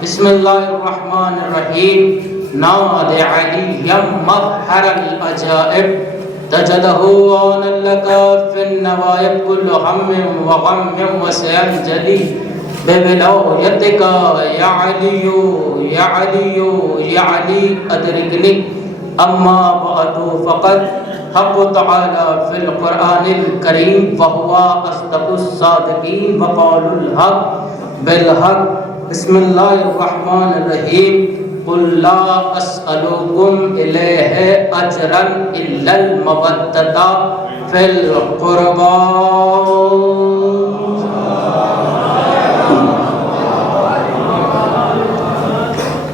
بسم اللہ الرحمن الرحیم ناد علی مظہر العجائب تجدہ عونا لک فی النوائب کل ہم وغم وسینجلی بولایتک یا علی یا علی یا علی ادرکنی اما بعد فقد حق تعالی فی القرآن الکریم فہو اصدق الصادقین وقول الحق بالحق بسم اللہ الرحمن الرحیم قل لا اسألکم الیہ اجرا الا المودۃ فی القربى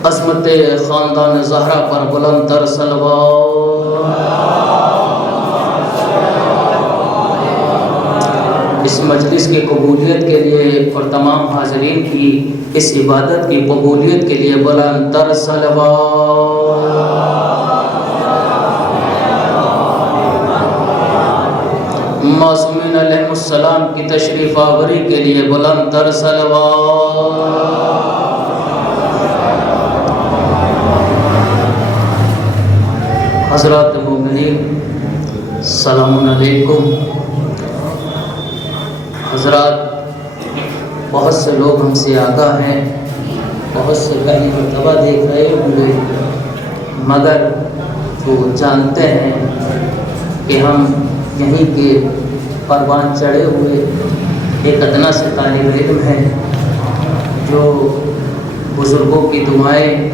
عظمت خاندان زہرا پر بلند تر صلوات۔ اس مجلس کی قبولیت کے لیے اور تمام حاضرین کی اس عبادت کی قبولیت کے لیے بلند تر صلوات۔ معصومین علیہ السلام کی تشریف آوری کے لیے بلند تر صلوات۔ حضرات مومنین السلام علیکم۔ حضرات، بہت سے لوگ ہم سے آگاہ ہیں، بہت سے پہلی مرتبہ دیکھ رہے ہوں گے، مگر وہ جانتے ہیں کہ ہم یہیں کے پروان چڑھے ہوئے ایک ادنا سے طالب علم ہیں جو بزرگوں کی دعائیں،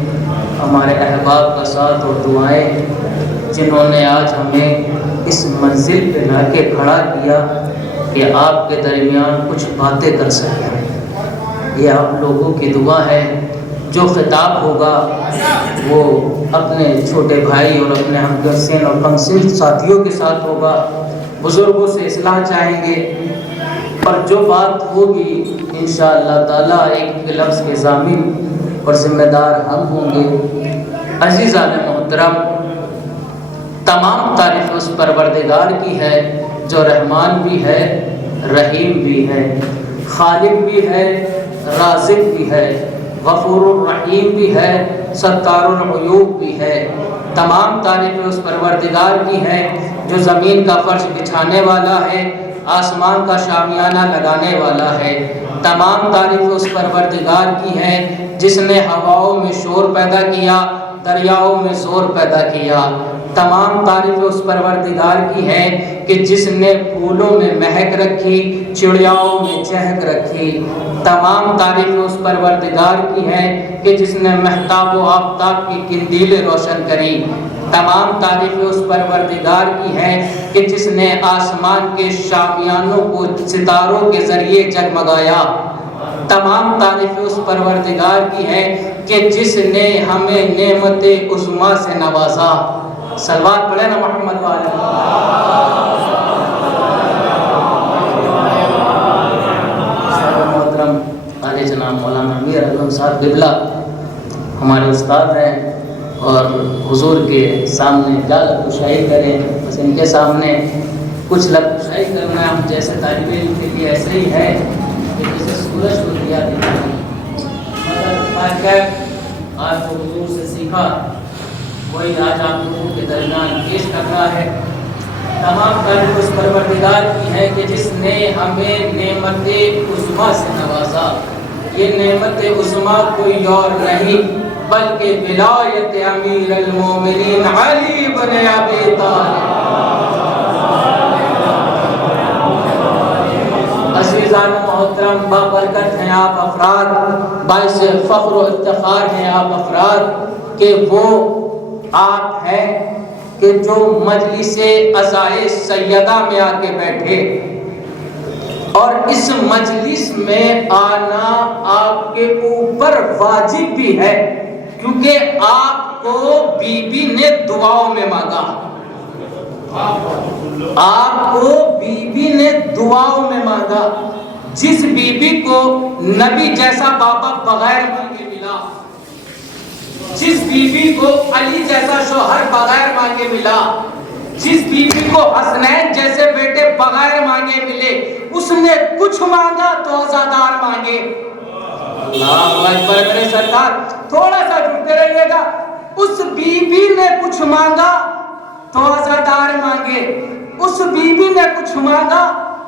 ہمارے احباب کا ساتھ اور دعائیں، جنہوں نے آج ہمیں اس منزل پہ لا کے کھڑا کیا کہ آپ کے درمیان کچھ باتیں کر سکیں۔ یہ آپ لوگوں کی دعا ہے۔ جو خطاب ہوگا وہ اپنے چھوٹے بھائی اور اپنے ہم سن اور کم سن ساتھیوں کے ساتھ ہوگا، بزرگوں سے اصلاح چاہیں گے، اور جو بات ہوگی انشاءاللہ تعالیٰ ایک لفظ کے ضامن اور ذمہ دار ہم ہوں گے۔ عزیزان محترم، تمام تعریف اس پروردگار کی ہے جو رحمان بھی ہے، رحیم بھی ہے، خالق بھی ہے، رازق بھی ہے، غفور الرحیم بھی ہے، ستار العیوب بھی ہے۔ تمام تعریف اس پروردگار کی ہے جو زمین کا فرش بچھانے والا ہے، آسمان کا شامیانہ لگانے والا ہے۔ تمام تعریف اس پروردگار کی ہے جس نے ہواؤں میں شور پیدا کیا، دریاؤں میں زور پیدا کیا۔ تمام تعریف اس پروردگار کی ہے کہ جس نے پھولوں میں مہک رکھی، چڑیاؤں میں چہک رکھی۔ تمام تعریف اس پروردگار کی ہے کہ جس نے مہتاب و آفتاب کی قندیلیں روشن کری۔ تمام تعریف اس پروردگار کی ہے کہ جس نے آسمان کے شامیانوں کو ستاروں کے ذریعے جگمگایا۔ تمام تعریف اس پروردگار کی ہے کہ جس نے ہمیں نعمت عظمیٰ سے نوازا۔ صلوات پڑھیں نا محمد والے۔ محترم عالی جناب مولانا امیر اعظم صاحب قبلہ ہمارے استاد ہیں، اور حضور کے سامنے کیا لفظ کریں، بس ان کے سامنے کچھ لفظ کرنا ہم جیسے طالب علم کے لیے ایسے ہی ہے کہ جیسے سورج کو دیا دیتا ہے، مگر آج جو حضور سے سیکھا وہی آج آپ لوگوں کے درمیان پیش کر رہا ہے۔ تمام تعریف اس پروردگار کی ہے کہ جس نے ہمیں نعمت عظمیٰ سے نوازا۔ یہ نعمت عظمیٰ کوئی اور نہیں بلکہ ولایت امیر المومنین علی بن ابی طالب۔ عزیزان محترم، بابرکت ہیں آپ افراد، باعث فخر و افتخار ہیں آپ افراد کہ وہ آپ ہیں کہ جو مجلس عزائے سیدہ میں آ کے بیٹھے، اور اس مجلس میں آنا آپ کے اوپر واجب بھی ہے، کیونکہ آپ کو بی بی نے دعاؤں میں مانگا۔ آپ کو بی بی نے دعاؤں میں مانگا۔ جس بی بی کو نبی جیسا بابا بغیر مانگے ملا، جس بی بی کو علی جیسا شوہر بغیر مانگے ملا، جس بی بی کو حسنین جیسے بیٹے بغیر مانگے ملے، اس نے کچھ مانگا تو عزادار مانگے۔ اللہ اکبر میرے سرکار، تھوڑا سا جھکتے رہیے گا. اس بی بی نے کچھ مانگا تو عزادار مانگے، اس بی بی نے کچھ مانگا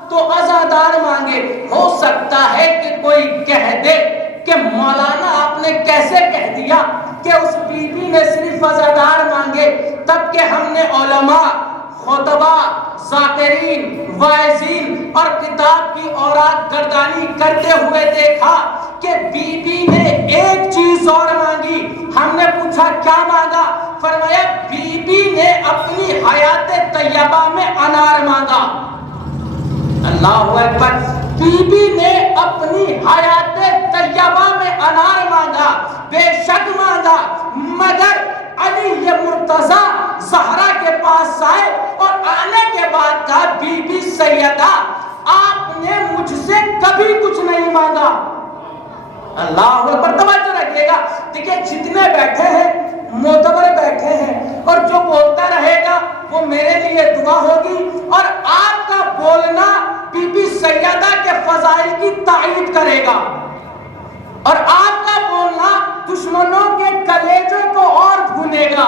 تو عزادار مانگے. ہو سکتا ہے کہ کوئی کہہ دے کہ مولانا آپ نے کیسے کہہ دیا کہ اس بی بی نے صرف عزادار مانگے، تب کہ ہم نے علماء، خطبہ، ذاکرین، واعظین اور کتاب کی اوراق گردانی کرتے ہوئے دیکھا کہ بی بی نے ایک چیز اور مانگی. ہم نے پوچھا کیا مانگا؟ فرمایا بی بی نے اپنی حیات طیبہ میں انار مانگا. اللہ اکبر، بی بی نے اپنی حیات طیبہ میں انار مانگا، بے شک مانگا. مگر علی مرتضیٰ زہرا کے پاس آئے اور آنے کے بعد کہا بی بی سیدہ آپ نے مجھ سے کبھی کچھ نہیں مانگا. اللہ اکبر، توجہ رکھیے گا. دیکھیں جتنے بیٹھے ہیں معتبر بیٹھے ہیں، اور جو بولتا رہے گا وہ میرے لیے دعا ہوگی، اور آپ کا بولنا بی بی سیدہ کے فضائل کی تائید کرے گا، اور آپ کا بولنا دشمنوں کے کلیجوں کو اور بھونے گا.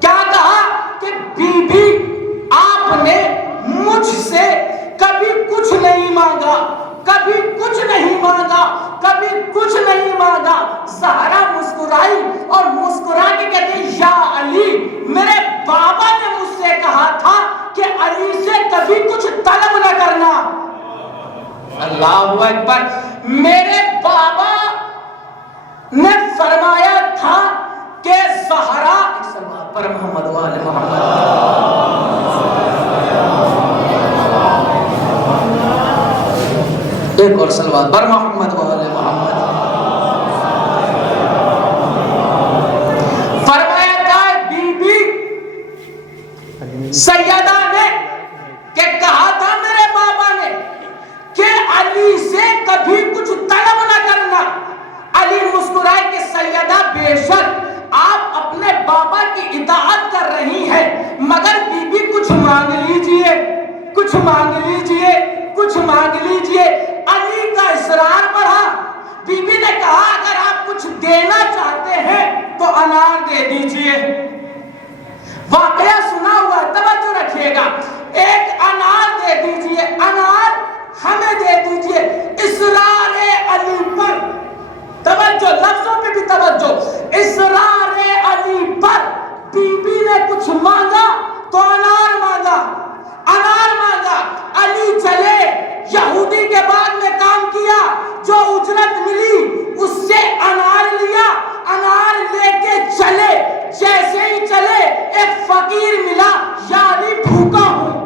کیا کہا کہ بی بی آپ نے مجھ سے کبھی کچھ نہیں مانگا، کبھی کچھ نہیں مانگا، کبھی کچھ نہیں مانگا. زہرا مسکرائی اور مسکرا کے کہتے یا علی، میرے بابا نے مجھ سے کہا تھا کہ علی سے کبھی کچھ طلب نہ کرنا. اللہ اکبر، میرے بابا نے فرمایا تھا کہ زہرا پر محمد والے محمد، ایک اور صلوات بر محمد والے محمد. فرمایا تھا بی بی سیدہ نے کہ کہا تھا میرے بابا نے کہ علی سے کبھی کچھ طلب نہ کرنا. علی مسکرائے کہ سیدہ بے شک آپ اپنے بابا کی اطاعت کر رہی ہیں، مگر بی بی کچھ مانگ لیجئے، کچھ مانگ لیجئے، کچھ مانگ لیجئے. علی کا اصرار بڑھا. بی بی نے کہا اگر آپ کچھ دینا چاہتے ہیں تو انار دے دیجئے. واقعہ سنا ہوا، توجہ رکھیے گا. ایک انار دے دیجئے، انار ہمیں دے دیجئے. اصرار علی پر توجہ، لفظوں پہ بھی توجہ. اصرار علی پر بی بی نے کچھ مانگا تو انار مانگا، انار مانگا. علی چلے، یہودی کے بعد میں کام کیا، جو اجرت ملی اس سے انار لیا، انار لے کے چلے. جیسے ہی چلے ایک فقیر ملا، یا علی بھوکا ہوں.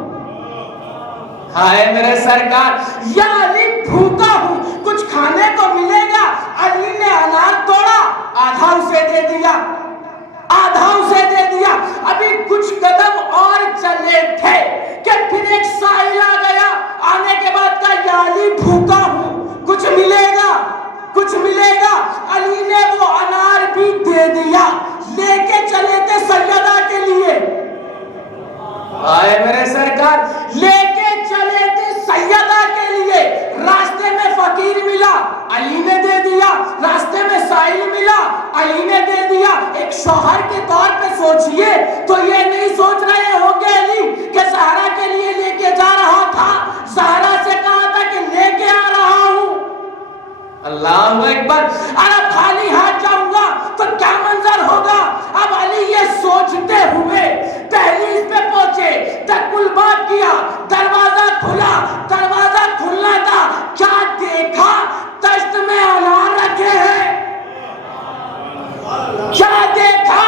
ہائے میرے سرکار، یا علی بھوکا ہوں، کچھ کھانے کو ملے گا. علی نے انار توڑا، آدھا اسے دے دیا، آدھا اسے دے دیا. ابھی کچھ قدم اور چلے تھے کہ پھر ایک سائل آ گیا. آنے کے بعد کہا یا علی بھوکا ہوں، کچھ ملے گا، کچھ ملے گا. علی نے وہ انار بھی دے دیا. لے کے چلے تھے سیدہ کے لیے. آئے میرے سرکار، لے کے چلے تھے سیدہ کے لیے. راستے میں فقیر ملا، علی نے دے دیا. راستے میں سائل ملا، علی نے دے دیا. ایک شوہر کے طور پہ سوچئے تو یہ نہیں سوچ رہے ہوں گے علی کہ زہرا کے لیے لے کے جا رہا تھا، زہرا سے کہا تھا کہ لے کے آ رہا ہوں. اللہ اکبر. ارے خالی ہاتھ جاؤں گا تو کیا منظر ہوگا. اب علی یہ سوچتے ہوئے دہلیز پہ پہنچے، تکل بات کیا، دروازہ کھلا. دروازہ کھلنا تھا، کیا دیکھا؟ تشت میں انار رکھے ہیں. کیا دیکھا؟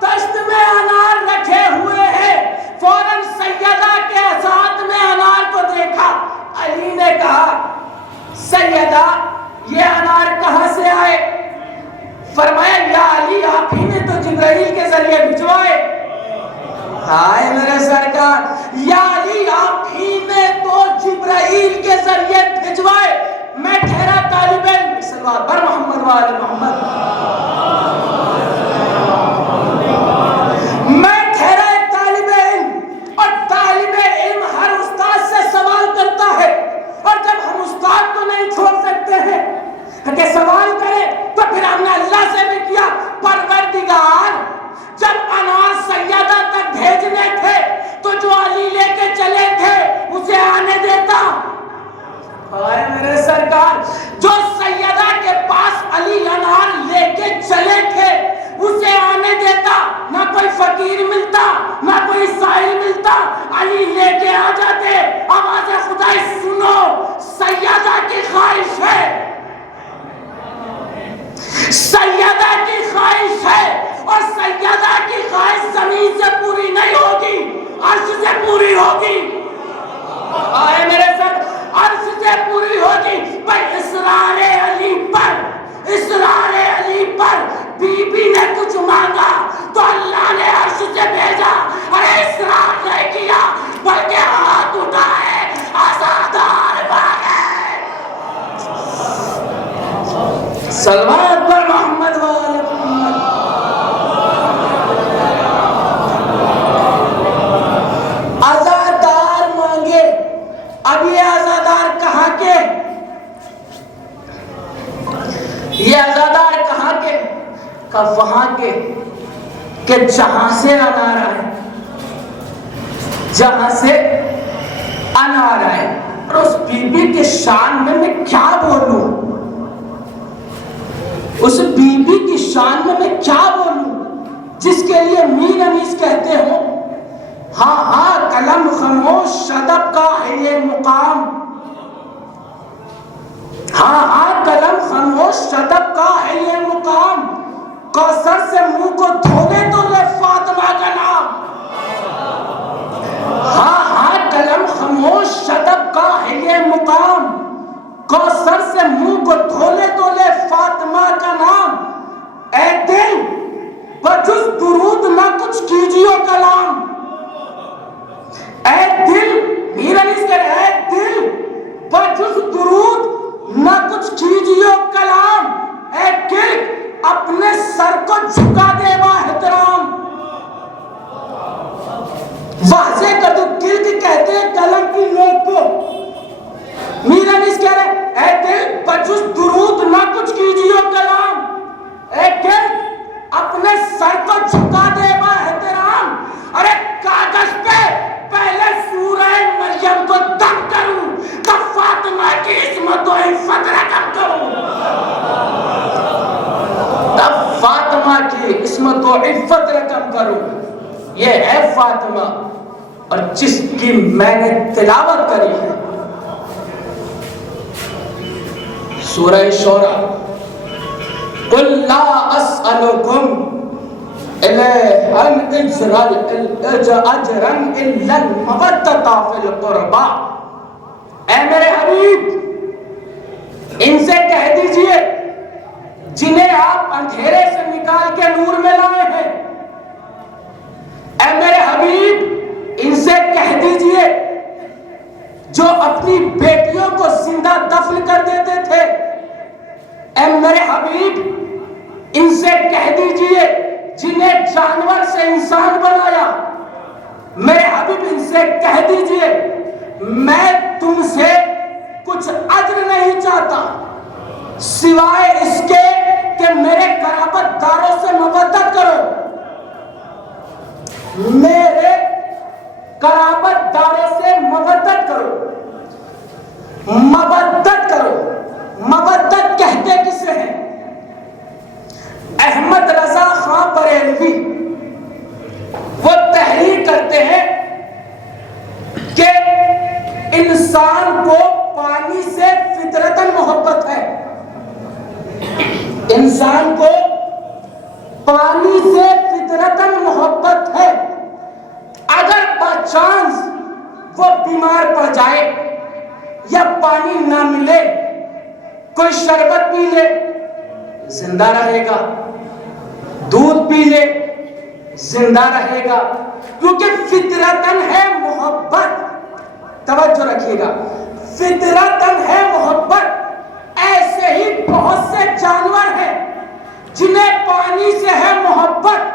تشت میں انار رکھے ہوئے ہیں. فوراً سیدہ کے ساتھ میں انار کو دیکھا. علی نے کہا سیدہ یہ انار کہاں سے آئے؟ فرمایا یا علی آپ ہی نے تو جبرائیل کے ذریعے بھجوائے. ہائے میرے سرکار، یا علی آپ ہی نے تو جبرائیل کے ذریعے بھجوائے. میں ٹھہرا طالب علم، صلوات بر محمد وآل محمد. میں ٹھہرا ایک طالب علم، اور طالب علم ہر استاد سے سوال کرتا ہے، اور جب ہم استاد کو نہیں چھوڑ سکتے ہیں کہ سوال ہائے میرے سرکار، جو سیدہ کے پاس علی انار لے کے چلے تھے، اسے آنے دیتا، نہ کوئی فقیر ملتا نہ کوئی سائل ملتا، علی لے کے آ جاتے۔ آواز خدائی سنو، سیدہ کی خواہش ہے، سیدہ کی خواہش ہے، اور سیدہ کی خواہش زمین سے پوری نہیں ہوگی، عرش سے پوری ہوگی۔ آئے میرے ساتھ، عرش سے پوری ہوگی۔ پر اسرار علی پر، اسرار علی پر بی بی نے کچھ مانگا تو اللہ نے عرش سے بھیجا، ارے اسرار نہیں کیا بلکہ ہاتھ اٹھائے، آزادار مانگے۔ سلوات پر محمد وآل محمد۔ آزادار مانگے۔ اب یہ آزادار کہاں کے؟ یہ آزادار کہاں کے؟ کب وہاں کے کہ جہاں سے انار آئے، جہاں سے انار آئے۔ اور اس بی بی کے شان میں کیا بولوں، اس بی بی کی شان میں کیا بولوں جس کے لیے میر انیس کہتے ہو، ہاں ہاں قلم خاموش ادب کا ہے یہ مقام، ہاں ہاں قلم خاموش ادب کا ہے یہ مقام، کوثر سے منہ کو دھونے تو لے فاطمہ کا نام، ہاں ہاں قلم خاموش ادب کا ہے یہ مقام، کوثر سے منہ کو دھونے تو لے فاطمہ کا نام۔ اے دل بجز درود نہ کچھ کیجیو کلام، اے دل، میر انیس کہہ رہے اے دل بجز درود نہ کچھ کیجیو کلام، اے گرگ اپنے سر کو جھکا دے با احترام۔ واضح کر دو، گرگ کہتے ہیں قلم کی نوک کو، میر انیس کہہ رہے اے دل بجز درود نہ کچھ کیجیو کلام، اے گرگ اپنے سر کو جھکا دے با احترام۔ ارے کاغذ پہ پہلے سورہ مریم کو دم کروں تب فاطمہ کی عصمت و عفت رقم کروں، تب فاطمہ کی عصمت و عفت رقم کروں۔ یہ ہے فاطمہ، اور جس کی میں نے تلاوت کری ہے سورہ شورى، قل لا اسألكم الیہ اجرا الا المودۃ فی القربى۔ اے میرے حبیب، ان سے کہہ دیجئے جنہیں آپ اندھیرے سے نکال کے نور میں لائے ہیں، اے میرے حبیب ان سے کہہ دیجئے جو اپنی بیٹیوں کو زندہ دفن کر دیتے تھے، اے میرے حبیب ان سے کہہ دیجئے جنہیں جانور سے انسان بنایا، میرے حبیب ان سے کہہ دیجئے میں تم سے کچھ اجر نہیں چاہتا سوائے اس کے کہ میرے قرابت داروں سے مودت کرو، میرے قرابت داروں سے مودت کرو، مودت کرو۔ مودت کہتے کسے ہیں؟ احمد رضا خان بریلوی وہ تحریر کرتے ہیں کہ انسان کو پانی سے فطرتاً محبت ہے، انسان کو پانی سے فطرتاً محبت ہے۔ اگر باچانس وہ بیمار پڑ جائے یا پانی نہ ملے، کوئی شربت پی لے زندہ رہے گا، دودھ پی لے زندہ رہے گا، کیونکہ فطرتاً ہے محبت۔ توجہ رکھیے گا، فطرتاً ہے محبت۔ ایسے ہی بہت سے جانور ہیں جنہیں پانی سے ہے محبت،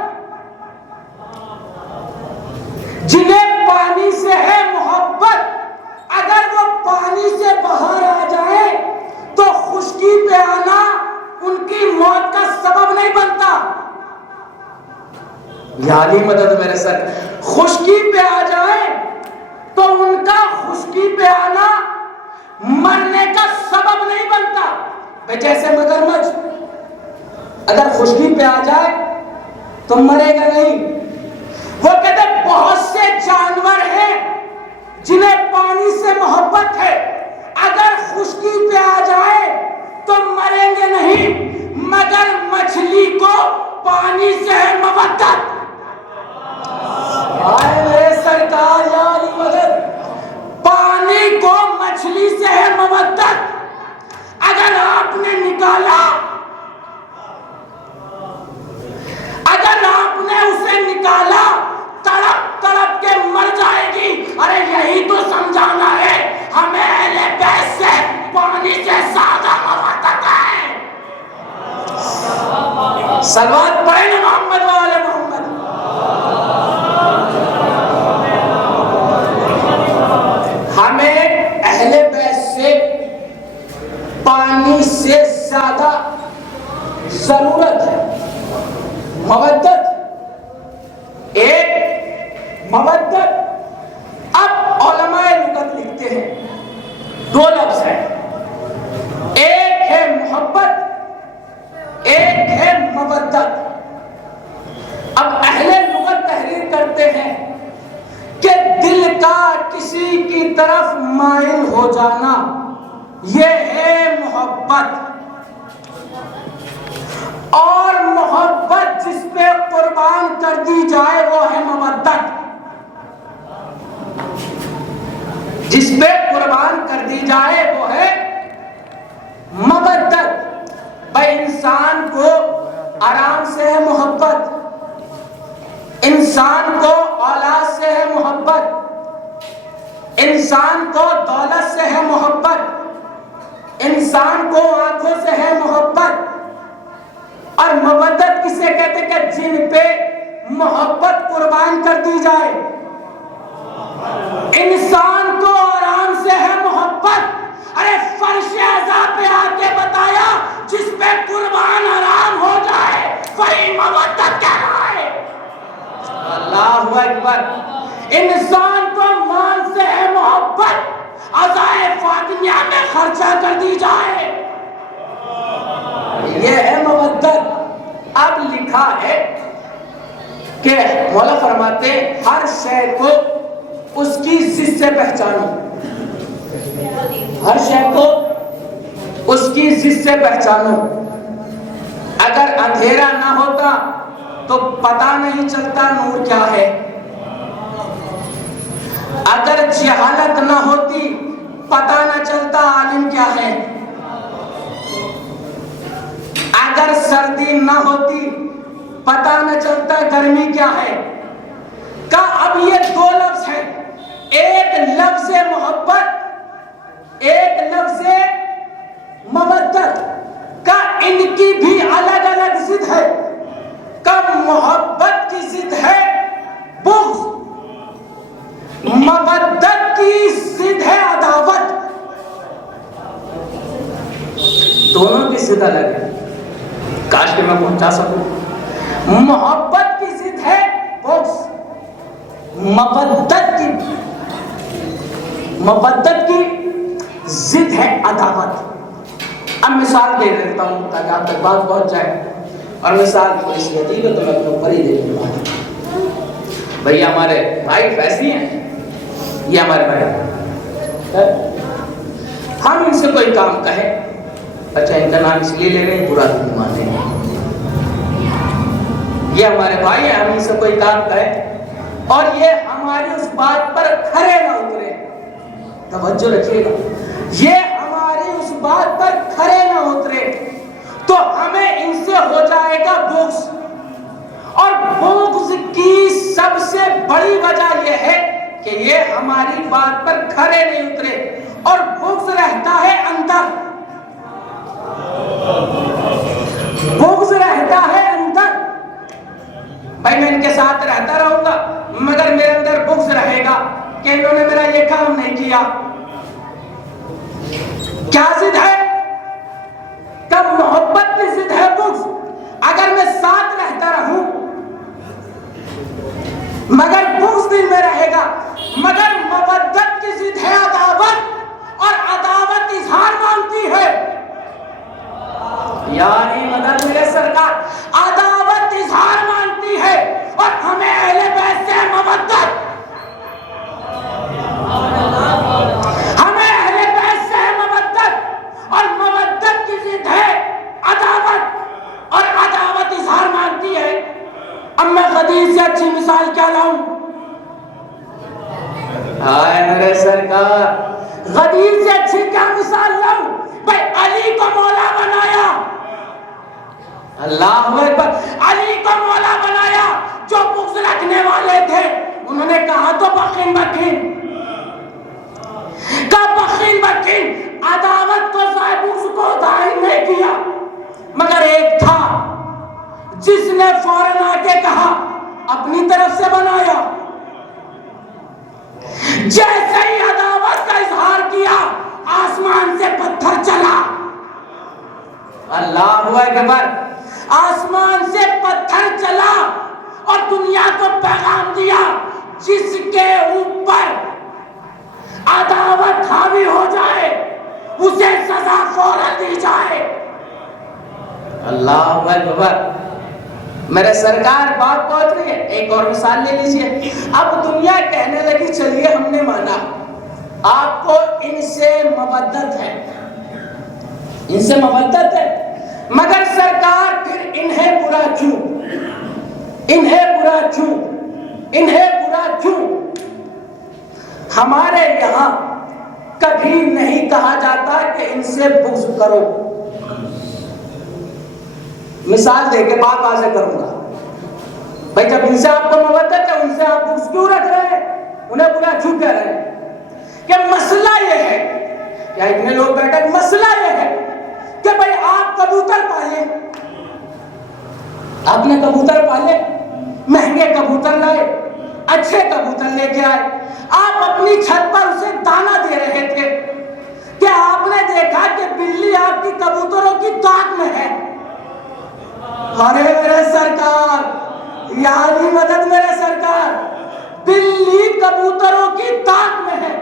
جنہیں پانی سے ہے محبت، اگر وہ پانی سے باہر آ جائیں تو خشکی پہ آنا ان کی موت کا سبب نہیں بنتا۔ یا علی مدد میرے سر، خشکی پہ آ جائیں تو ان کا خشکی پہ آنا مرنے کا سبب نہیں بنتا. جیسے مگرمچھ اگر خشکی پہ آ جائے تو مرے گا نہیں. وہ کہتے بہت سے جانور ہیں جنہیں پانی سے محبت ہے, اگر خشکی پہ آ جائے تو مریں گے نہیں, مگر مچھلی کو پانی سے ہے محبت. آئے میرے سرکار یا علی مدد, پانی کو مچھلی سے ہے محبت. اگر آپ نے نکالا, اگر آپ نے اسے نکالا, تڑپ تڑپ کے مر جائے گی. ارے یہی تو سمجھانا ہے ہمیں اہل بیت سے پانی سے زیادہ محبت ہے. صلوات پڑھیں محمد والے محمد. ہمیں اہل بیت سے پانی سے زیادہ ضرورت ہے مودت. ایک مودت. اب علماء لغت لکھتے ہیں دو لفظ ہیں, ایک ہے محبت, ایک ہے مودت. اب اہل لغت تحریر کرتے ہیں کہ دل کا کسی کی طرف مائل ہو جانا یہ ہے محبت, اور محبت جس پہ قربان کر دی جائے وہ ہے مودت. جس پہ قربان کر دی جائے وہ ہے مودت. بھائی انسان کو آرام سے ہے محبت, انسان کو اولاد سے ہے محبت, انسان کو دولت سے ہے محبت, انسان کو آنکھوں سے ہے محبت. اور مودت کسے کہتے کہ جن پہ محبت قربان کر دی جائے. انسان کو آرام سے ہے محبت. ارے فرش اعضا پہ آ کے بتایا جس پہ قربان آرام ہو جائے وہی مودت کہلائے. اللہ اکبر. انسان کو مال سے ہے محبت, عزائے فاطمیہ میں خرچہ کر دی جائے یہ ہے مودت. اب لکھا ہے کہ مولا فرماتے ہر شے کو اس کی ضد سے پہچانو, ہر شے کو اس کی ضد سے پہچانو. اگر اندھیرا نہ ہوتا تو پتہ نہیں چلتا نور کیا ہے, اگر جہالت نہ ہوتی پتہ نہ چلتا عالم کیا ہے, اگر سردی نہ ہوتی پتہ نہ چلتا گرمی کیا ہے. کا اب یہ دو لفظ ہیں, ایک لفظ محبت, ایک لفظ مودت. کا ان کی بھی الگ الگ ضد ہے. کا محبت کی ضد ہے بغض, مودت کی ضد ہے عداوت. دونوں کی ضد الگ ہے, کاش کہ میں پہنچا سکوں. محبت کی ضد ہے بغض, مودت کی ضد ہے عداوت. اب مثال دے دیتا ہوں تاکہ آپ تک بات پہنچ جائے, اور مثال تھوڑی سی عجیب ہے تو میں اپنے اوپر ہی دے دوں گا. بھئی ہمارے بھائی فیصلی ہیں, یہ ہمارے بھائی, ہم ان سے کوئی کام کہیں, اچھا ان کا نام اس لیے لے رہے ہیں برا نہیں مانیں گے, یہ ہمارے بھائی ہیں, ہم ان سے کوئی کام کہیں اور یہ ہماری اس بات پر کھرے نہ اترے. توجہ رکھیے گا, یہ ہماری اس بات پر کھرے نہ اترے تو ہمیں ان سے ہو جائے گا بغض. اور بغض کی سب سے بڑی وجہ یہ ہے کہ یہ ہماری بات پر کھرے نہیں اترے, اور بغض رہتا ہے اندر, بغض رہتا ہے اندر. بھائی میں ان کے ساتھ رہتا رہوں گا مگر میرے اندر بغض رہے گا کہ انہوں نے میرا یہ کام نہیں کیا. کیا ضد ہے؟ کب محبت کی ضد ہے بغض. اگر میں ساتھ رہتا رہوں مگر بغض دل میں رہے گا, مگر مودت کی ضد ہے عداوت, اور عداوت غدیر سے اچھی مثال کیا لاؤں؟ ہائے میرے سرکار، غدیر سے اچھی کیا مثال لاؤں؟ بھائی علی کو مولا بنایا، اللہ اکبر، علی کو مولا بنایا۔ جو بغض رکھنے والے تھے انہوں نے کہا تو بخین بخین، کہا بخین بخین، عداوت کو بغض کو ظاہر نہیں کیا، مگر ایک تھا جس نے فوراً آ کے کہا اپنی طرف سے بنایا۔ جیسے ہی عداوت کا اظہار کیا آسمان سے پتھر چلا، اللہ اکبر، آسمان سے پتھر چلا اور دنیا کو پیغام دیا جس کے اوپر عداوت حاوی ہو جائے اسے سزا فوراً دی جائے۔ اللہ اکبر، میرے سرکار بات پہنچ رہی ہے۔ ایک اور مثال لے لیجئے۔ اب دنیا کہنے لگی چلیے ہم نے مانا آپ کو ان سے مودت ہے، ان سے مودت ہے، مگر سرکار پھر انہیں برا کیوں، انہیں برا کیوں، انہیں برا کیوں؟ ہمارے یہاں کبھی نہیں کہا جاتا کہ ان سے بغض کرو۔ مثال دے کے بات واضح کروں گا، بھائی جب ان سے آپ کو مودت ہے ان سے آپ بغض کیوں رکھ رہے ہیں، انہیں برا کیوں کہہ رہے ہیں؟ کہ مسئلہ یہ ہے، کیا اتنے لوگ بیٹھے، مسئلہ یہ ہے کہ بھائی آپ کبوتر پالے، آپ نے کبوتر پالے، مہنگے کبوتر لائے، اچھے کبوتر لے کے آئے، آپ اپنی چھت پر اسے دانا دے رہے تھے کہ آپ نے دیکھا کہ بلی آپ کی کبوتروں کی طاق میں ہے۔ ارے میرے سرکار، یعنی مدد میرے سرکار، بلی کبوتروں کی طاق میں ہے۔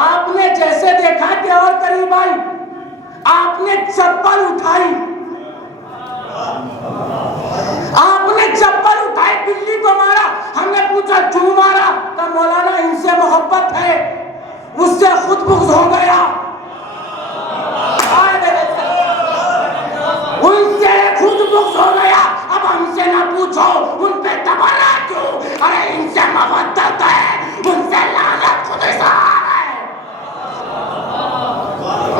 آپ نے جیسے دیکھا کہ اور قریب آئی، آپ نے چپل اٹھائی، آپ نے چپل اٹھائی، بلی کو مارا۔ ہم نے پوچھا کیوں مارا؟ کہ مولانا ان سے محبت ہے، اس سے خود بغض ہو گیا، ان سے خود بغض ہو گیا۔ اب ہم سے نہ پوچھو ان پہ تبرہ کیوں، ارے ان سے مودت ہے، ان سے لعنت خود اظہار ہے،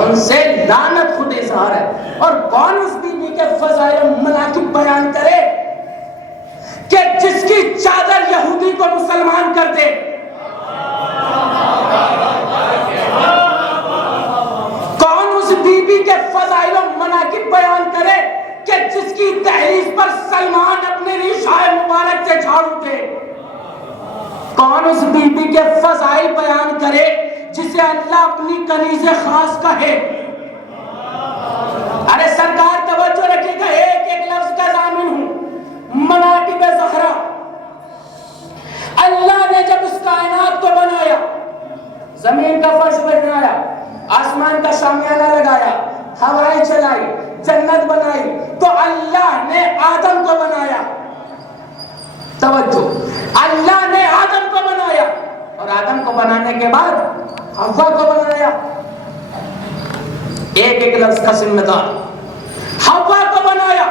ان سے لعنت خود اظہار ہے۔ اور کون اس بیوی کے فضائل و مناقب بیان کرے کہ جس کی چادر یہودی کو مسلمان کر دے، کون اس بیوی کے فضائل و مناقب بیان کرے کہ جس کی دہلیز پر سلمان اپنے ریشہ مبارک سے جھاڑو دے، کون اس بیوی کے فضائل بیان کرے جسے اللہ اپنی کنیز خاص کہے۔ ارے سرکار توجہ رکھیے گا، ایک ایک لفظ کا ضامن ہوں۔ مناقب زہرا، اللہ نے جب اس کائنات کو بنایا، زمین کا فرش بنایا، آسمان کا شامیانہ لگایا، ہوائیں چلائی، جنت بنائی، تو اللہ نے آدم کو بنایا۔ توجہ، اللہ نے آدم کو بنایا اور آدم کو بنانے کے بعد حوا کو بنایا۔ ایک ایک لفظ کا ذمہ دار، حوا کو بنایا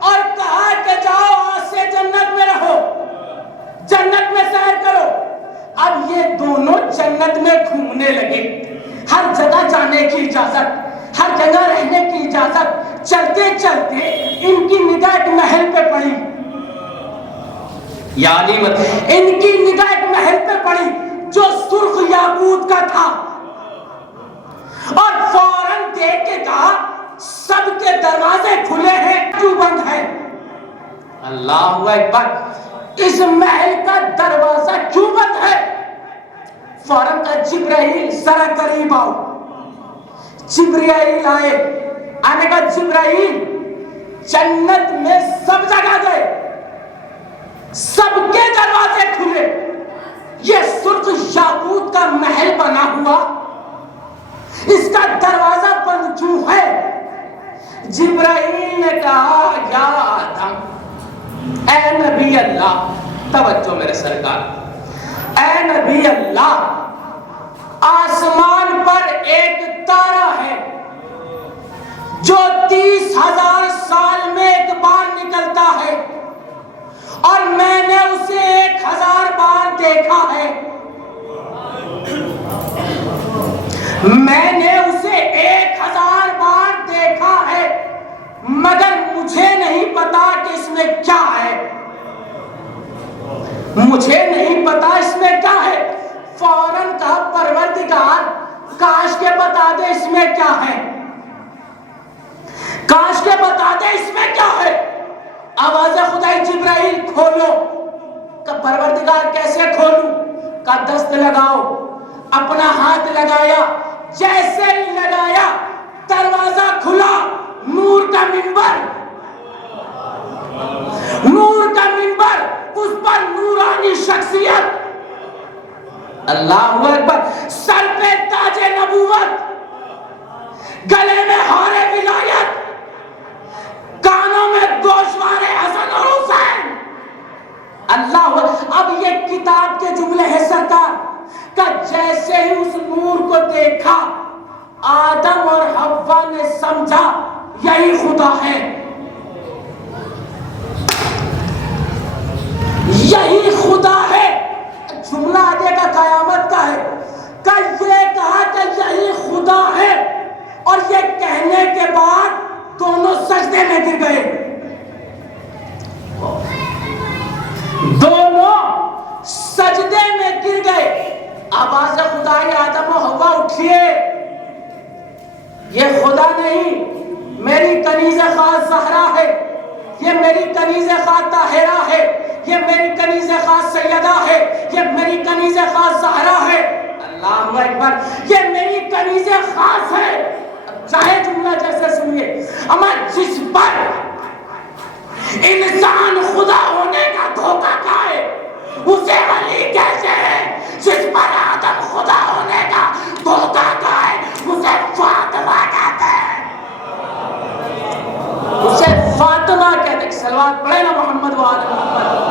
اور کہا کہ جاؤ آج سے جنت میں رہو، جنت میں سیر کرو۔ اب یہ دونوں جنت میں گھومنے لگے، ہر جگہ جانے کی اجازت، ہر جگہ رہنے کی اجازت۔ چلتے چلتے ان کی نگاہ ایک محل پہ پڑی، یا علیمت، ان کی نگاہ ایک محل پہ پڑی جو سرخ یاقوت کا تھا، اور فوراً دیکھ کے کہا سب کے دروازے کھلے ہیں کیوں بند ہے؟ اللہ اکبر، اس محل کا دروازہ کیوں بند ہے؟ فوراً کہا جبرائیل ذرا قریب آؤ۔ جبرائیل آئے، آنے کا جبرائیل جنت میں سب جگہ گئے، سب کے دروازے کھلے، یہ سرخ یاقوت کا محل بنا ہوا، اس کا دروازہ بند کیوں ہے؟ جبرائیل نے کہا یا آدم، اے نبی اللہ، توجہ میرے سرکار، اے نبی اللہ، آسمان پر ایک تارا ہے جو 30,000 سال میں ایک بار نکلتا ہے، اور میں نے اسے میں نے اسے 1000 بار دیکھا ہے مگر مجھے نہیں پتا کہ اس میں کیا ہے، مجھے نہیں پتا اس میں کیا ہے۔ فوراً کہا پروردگار کاش کے بتا دے اس میں کیا ہے، کاش کے بتا دے اس میں کیا ہے۔ آواز خدائی جبرائیل کھولو، کہ پروردگار کیسے کھولوں؟ کہ دست لگاؤ، اپنا ہاتھ لگایا، جیسے ہی لگایا دروازہ کھلا، نور کا منبر، نور کا منبر، اس پر نورانی شخصیت، اللہ اکبر، سر پہ تاج نبوت، گلے میں ہار ولایت، کانوں میں گوشوار حسن اور حسین، اللہ اکبر۔ اب یہ کتاب کے جملے ہیں سرکار کہ جیسے ہی اس نور کو دیکھا آدم اور حوا نے سمجھا یہی خدا ہے، یہی خدا ہے۔ جملہ آگے کا قیامت کا ہے کہ یہ کہا کہ یہی خدا ہے، اور یہ کہنے کے بعد دونوں سجدے میں گر گئے، دونوں سجدے میں گر گئے۔ آواز خدائی آدم و حوا اٹھئے، یہ خدا نہیں، میری کنیز خاص زہرا ہے، یہ میری کنیز خاص طاہرہ ہے، یہ میری کنیز خاص سیدہ ہے، یہ میری کنیز خاص زہرا ہے، اللہ اکبر، یہ میری کنیز خاص ہے۔ چاہے جملہ جیسے سنیے، اما جس پر انسان خدا ہونے کا دھوکہ کھائے اسے ولی کیسے ہے، جس پر آدم خدا ہونے کا دھوکہ کھائے اسے فاطمہ کہتے ہیں، اسے فاطمہ کہتے ہیں۔ صلوات پڑھے نا محمد و آل محمد۔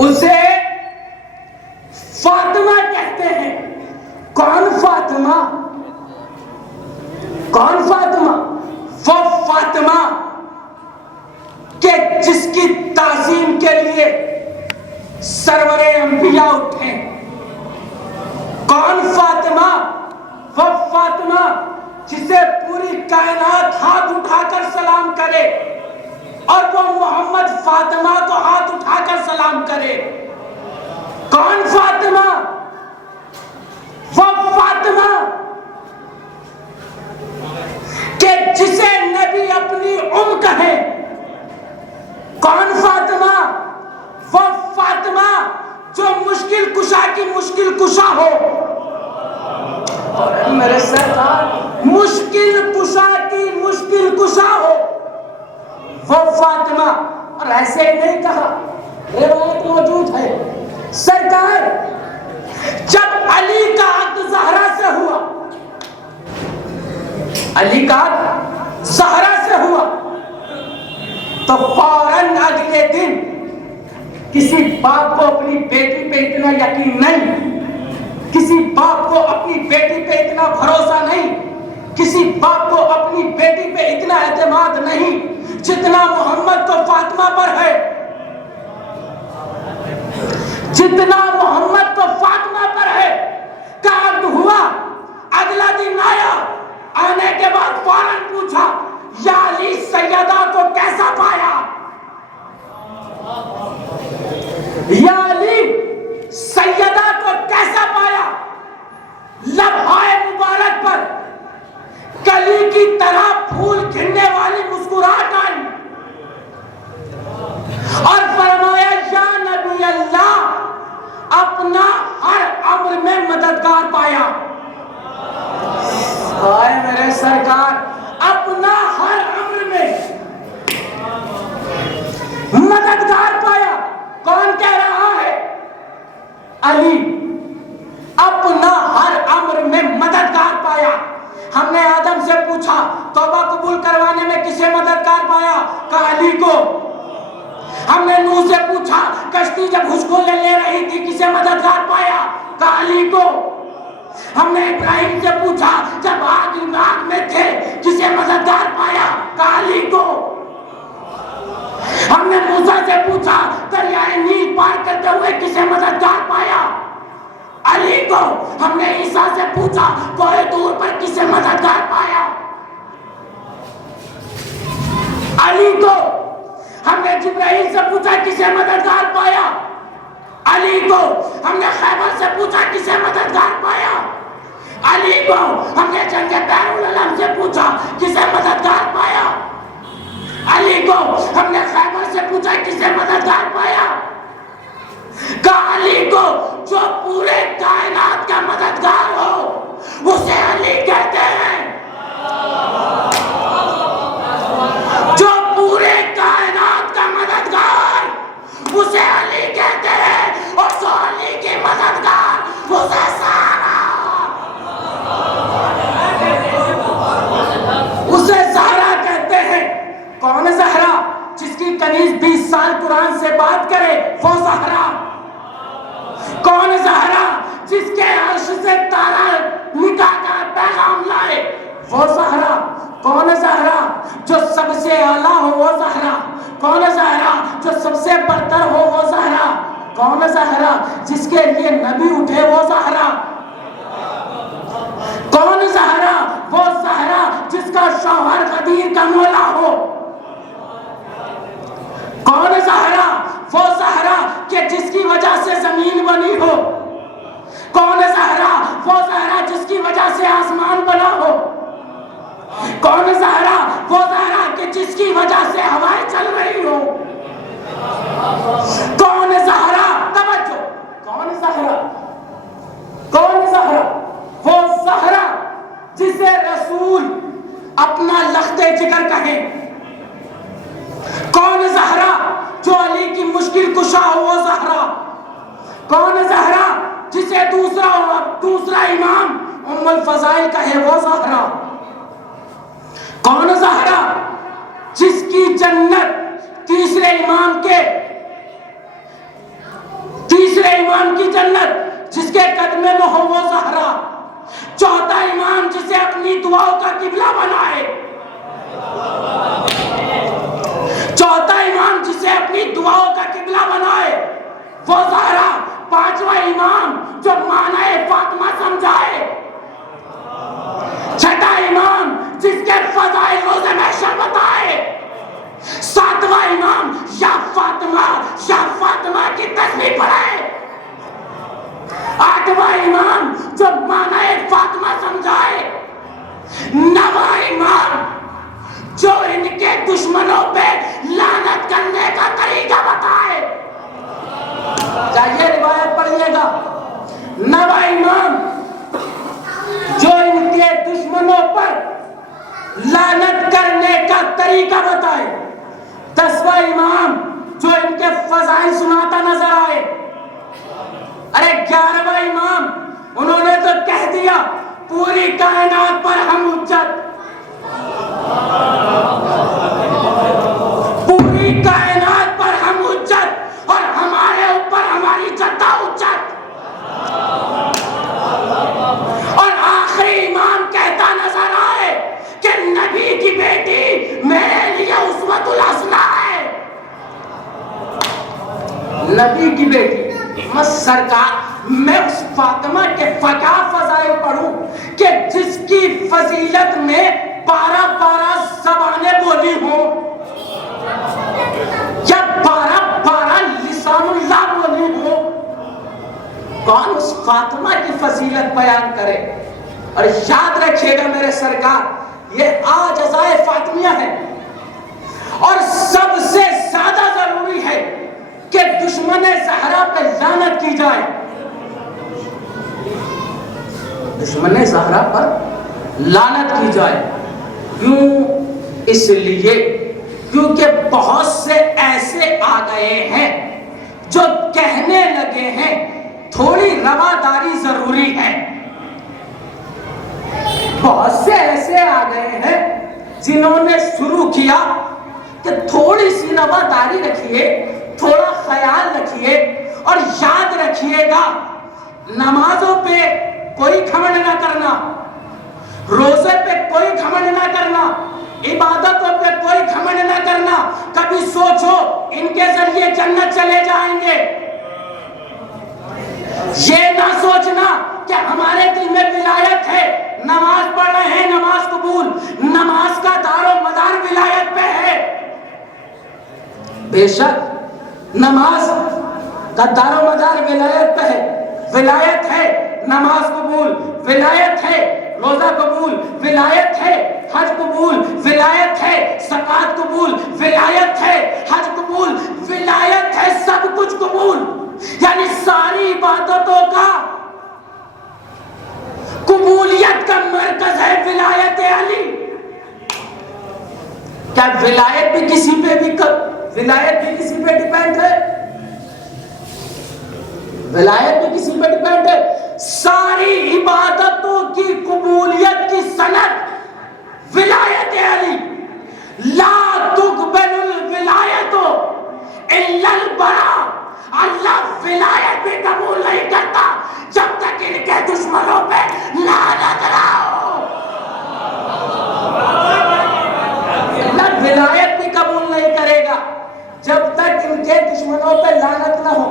اسے فاطمہ کہتے ہیں۔ کون فاطمہ؟ کون فاطمہ؟ وہ فاطمہ کہ جس کی تعظیم کے لیے سرور انبیاء اٹھے۔ کون فاطمہ؟ وہ فاطمہ جسے پوری کائنات ہاتھ اٹھا کر سلام کرے، اور وہ محمد فاطمہ کو ہاتھ اٹھا کر سلام کرے۔ کون فاطمہ؟ وہ فاطمہ کہ جسے نبی اپنی کہے۔ کون فاطمہ؟ وہ فاطمہ جو مشکل کشا کی مشکل کشا ہو، اور میرے سرکار مشکل کشا کی مشکل کشا ہو، وہ فاطمہ۔ اور ایسے ہی نہیں کہا، روایت موجود ہے، سرکار جب علی کا عقد زہرا سے ہوا، علی کا عقد زہرا سے ہوا، تو فوراً اگلے دن کسی باپ کو اپنی بیٹی پہ اتنا یقین نہیں، کسی باپ کو اپنی بیٹی پہ اتنا بھروسہ نہیں، کسی باپ کو اپنی بیٹی پہ اتنا اعتماد نہیں جتنا محمد کو فاطمہ پر ہے، جتنا محمد کو فاطمہ پر ہے۔ کہ عقد ہوا، اگلا دن آیا، آنے کے بعد فوراً پوچھا یا علی سیدہ کو کیسا پایا، یا علی سیدہ کو کیسا پایا۔ لبہائے مبارک پر کلی کی طرح پھول کھلنے والی مسکراہٹ آئی، اور فرمایا یا نبی اللہ، اپنا ہر امر میں مددگار پایا۔ آئے میرے سرکار، اپنا ہر امر میں مددگار پایا۔ کون کہہ رہا ہے؟ علی، اپنا ہر امر میں مددگار پایا۔ ہم نے آدم سے پوچھا توبہ قبول کروانے میں کسے مددگار پایا؟ کہا علی کو۔ ہم نے نوح سے پوچھا کشتی جب گھسکولے لے رہی تھی کسے مددگار پایا؟ کہا علی کو۔ ہم نے ابراہیم سے پوچھا جب آگ میں تھے کسے مددگار پایا؟ کہا علی کو۔ ہم نے موسیٰ سے پوچھا دریائے نیل پار کرتے ہوئے کسے مددگار پایا؟ علی کو۔ ہم نے عیسیٰ سے پوچھا کوہ طور پر کسے مددگار پایا؟ علی کو۔ ہم نے جبرائیل سے پوچھا کسے مددگار پایا؟ علی کو۔ ہم نے خیبر سے پوچھا کسے مددگار پایا؟ علی کو۔ ہم نے جنگ بحر العلم سے پوچھا کسے مددگار پایا؟ علی کو۔ ہم نے خیبر سے پوچھا کسے مددگار پایا؟ کہا علی کو۔ جو پورے کائنات کا مددگار ہو اسے علی کہتے ہیں۔ جو پورے کائنات کا مددگار اسے علی کہتے ہیں، اور جو علی کی مددگار اسے زہرا کہتے ہیں۔ کون زہرا؟ جس کی کنیز 20 سال قرآن سے بات کرے وہ زہرا۔ کون زہرا؟ جس کے عرش سے تارا نکال کر پیغام لائے وہ زہرا۔ کون زہرا؟ جو سب سے اعلیٰ ہو وہ زہرا۔ کون زہرا؟ جو سب سے برتر ہو وہ زہرا۔ کون زہرا؟ جس کے لیے نبی اٹھے وہ زہرا۔ کون زہرا؟ وہ زہرا جس کا شوہر غدیر کا مولا ہو۔ کون زہرا؟ وہ زہرا کہ جس کی وجہ سے زمین بنی ہو۔ کون زہرا؟ وہ زہرا جس کی وجہ سے آسمان بنا ہو۔ کون زہرا؟ وہ زہرا کہ جس کی وجہ سے ہوائیں چل رہی ہو۔ کون زہرا؟ توجہ، کون زہرا؟ کون زہرا؟ وہ زہرا جسے رسول اپنا لخت جگر کہیں۔ کون زہرا؟ جو علی کی مشکل کشا ہو وہ زہرا۔ کون زہرا؟ جسے دوسرا امام ام الفضائل کہے وہ زہرا۔ کون زہرا؟ جس کی جنت تیسرے امام کی جنت جس کے قدمے میں ہو وہ زہرا۔ چوتھا امام جسے اپنی دعاؤں کا قبلہ بنائے۔ چوتھا امام جسے اپنی دعاؤں کا قبلہ بنائے وہ زہرا۔ پانچواں امام جو معنی فاطمہ سمجھائے۔ چھٹا امام جس کے فضائل روز محشر بتائے۔ ساتواں امام یا فاطمہ کی تسبیح پڑھائے۔ آٹھواں امام جو معنی فاطمہ سمجھائے۔ نواں امام جو ان کے دشمنوں پہ لعنت کرنے کا طریقہ بتائے۔ چاہیے روایت پڑھیے گا۔ نواں امام جو ان کے دشمنوں پر لعنت کرنے کا طریقہ بتائے۔ 10واں امام جو ان کے فضائل سناتا نظر آئے۔ ارے 11واں امام انہوں نے تو کہہ دیا پوری کائنات پر ہم حجت، پوری کائنات پر ہم حجت، اور ہمارے اوپر ہماری جدہ حجت۔ اور آخری امام کہتا نظر آئے کہ نبی کی بیٹی میرے لیے اسوۃ الحسنہ ہے۔ نبی کی بیٹی سرکار، میں اس فاطمہ کے کیا فضائل پڑھوں کہ جس کی فضیلت میں 12 زبانیں بولی ہوں، یا 12 لسان اللہ بولی ہوں۔ کون اس فاطمہ کی فضیلت بیان کرے؟ اور یاد رکھیے گا میرے سرکار، یہ آج عزائے فاطمیہ ہے، اور سب سے زیادہ ضروری ہے کہ دشمن زہرا پہ لعنت کی جائے۔ دشمن زہرا پر لعنت کی جائے۔ کیوں؟ اس لیے کیونکہ بہت سے ایسے آ گئے ہیں جو کہنے لگے ہیں تھوڑی رواداری ضروری ہے۔ بہت سے ایسے آ گئے ہیں جنہوں نے شروع کیا کہ تھوڑی سی رواداری رکھیے، تھوڑا خیال رکھیے، اور یاد رکھیے گا نمازوں پہ کوئی گھمنڈ نہ کرنا، روزے پہ کوئی گھمنڈ نہ کرنا، عبادتوں پہ کوئی گھمنڈ نہ کرنا۔ کبھی سوچو ان کے ذریعے جنت چلے جائیں گے، یہ نہ سوچنا کہ ہمارے دل میں ولایت ہے، نماز پڑھ رہے ہیں نماز قبول، نماز کا دار و مدار ولایت پہ ہے۔ بے شک نماز کا دار و مدار ولایت پہ ہے، ولایت ہے نماز قبول، ولایت ہے روزہ قبول، ولایت ہے حج قبول، ولایت ہے زکوٰۃ قبول، ولایت ہے حج قبول، ولایت ہے سب کچھ قبول۔ یعنی ساری عبادتوں کا قبولیت کا مرکز ہے ولایت علی۔ کیا ولایت بھی کسی پہ ڈیپینڈ ہے؟ ولایت بھی کسی پہ ڈیپینڈ ہے؟ ساری عبادتوں کی قبولیت کی سند ولایت علی۔ لا تقبل الولایت الا البراء، اللہ ولایت بھی قبول نہیں کرتا جب تک ان کے دشمنوں پہ لعنت نہ ہو۔ اللہ ولایت بھی قبول نہیں کرے گا جب تک ان کے دشمنوں پہ لعنت نہ ہو۔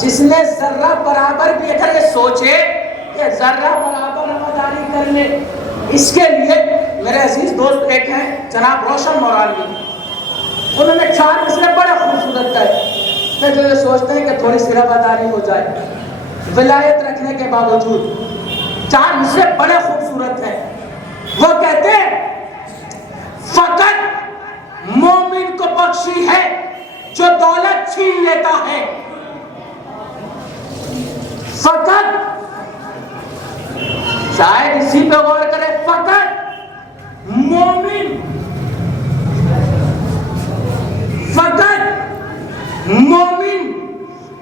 جس نے ذرہ برابر بھی اگر یہ سوچے کہ ذرہ برابر وفاداری کر لے، اس کے لیے میرے عزیز دوست ایک ہیں جناب روشن مورانوی، انہوں نے 4 مصرے بڑے خوبصورت کہے کہ جو یہ سوچتے ہیں کہ تھوڑی سی رواداری ہو جائے ولایت رکھنے کے باوجود، 4 مصرے بڑے خوبصورت ہیں۔ وہ کہتے ہیں فقط مومن کو بخشی ہے جو دولت چھین لیتا ہے، فقط، شاید اسی پہ غور کرے، فقط مومن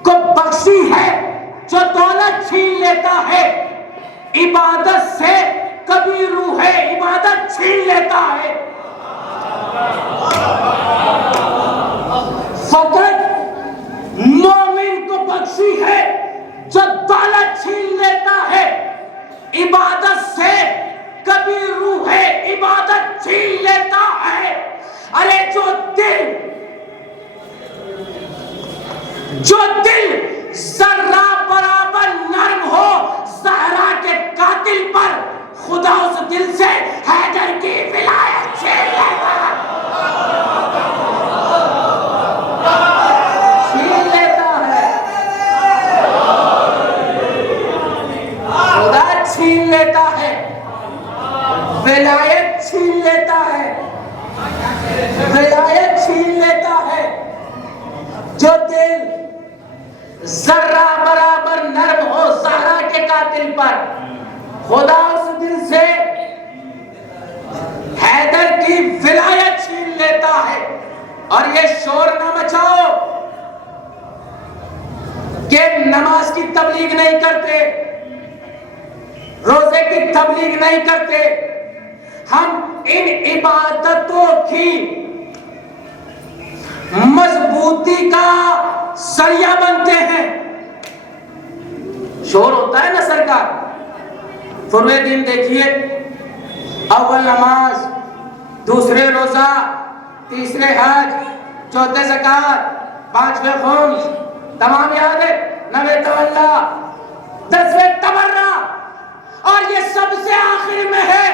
کو بخشی ہے جو دولت چھین لیتا ہے، عبادت سے کبھی روح عبادت چھین لیتا ہے۔ فقط مومن کو بخشی ہے جو دولت چھین لیتا ہے، عبادت سے کبھی روح عبادت چھین لیتا ہے۔ ارے جو دل ذرہ برابر نرم ہو زہرا کے قاتل پر، خدا اس دل سے حیدر کی ولایت چھین لیتا ہے، چھین لیتا ہے، خدا چھین لیتا ہے، ولایت چھین لیتا ہے، ولایت چھین لیتا ہے۔ جو دل ذرہ برابر نرم ہو زہرا کے قاتل پر، خدا اس دل سے حیدر کی ولایت چھین لیتا ہے۔ اور یہ شور نہ مچاؤ کہ نماز کی تبلیغ نہیں کرتے، روزے کی تبلیغ نہیں کرتے، ہم ان عبادتوں کی مضبوطی کا ذریعہ بنتے ہیں۔ شور ہوتا ہے نا سرکار، فروے دن دیکھیے، اول نماز، دوسرے روزہ، تیسرے حج، چوتھے زکوٰۃ، 5ویں خمس، تمام یاد ہے، 9ویں تولا، 10ویں تبرع، اور یہ سب سے آخر میں ہے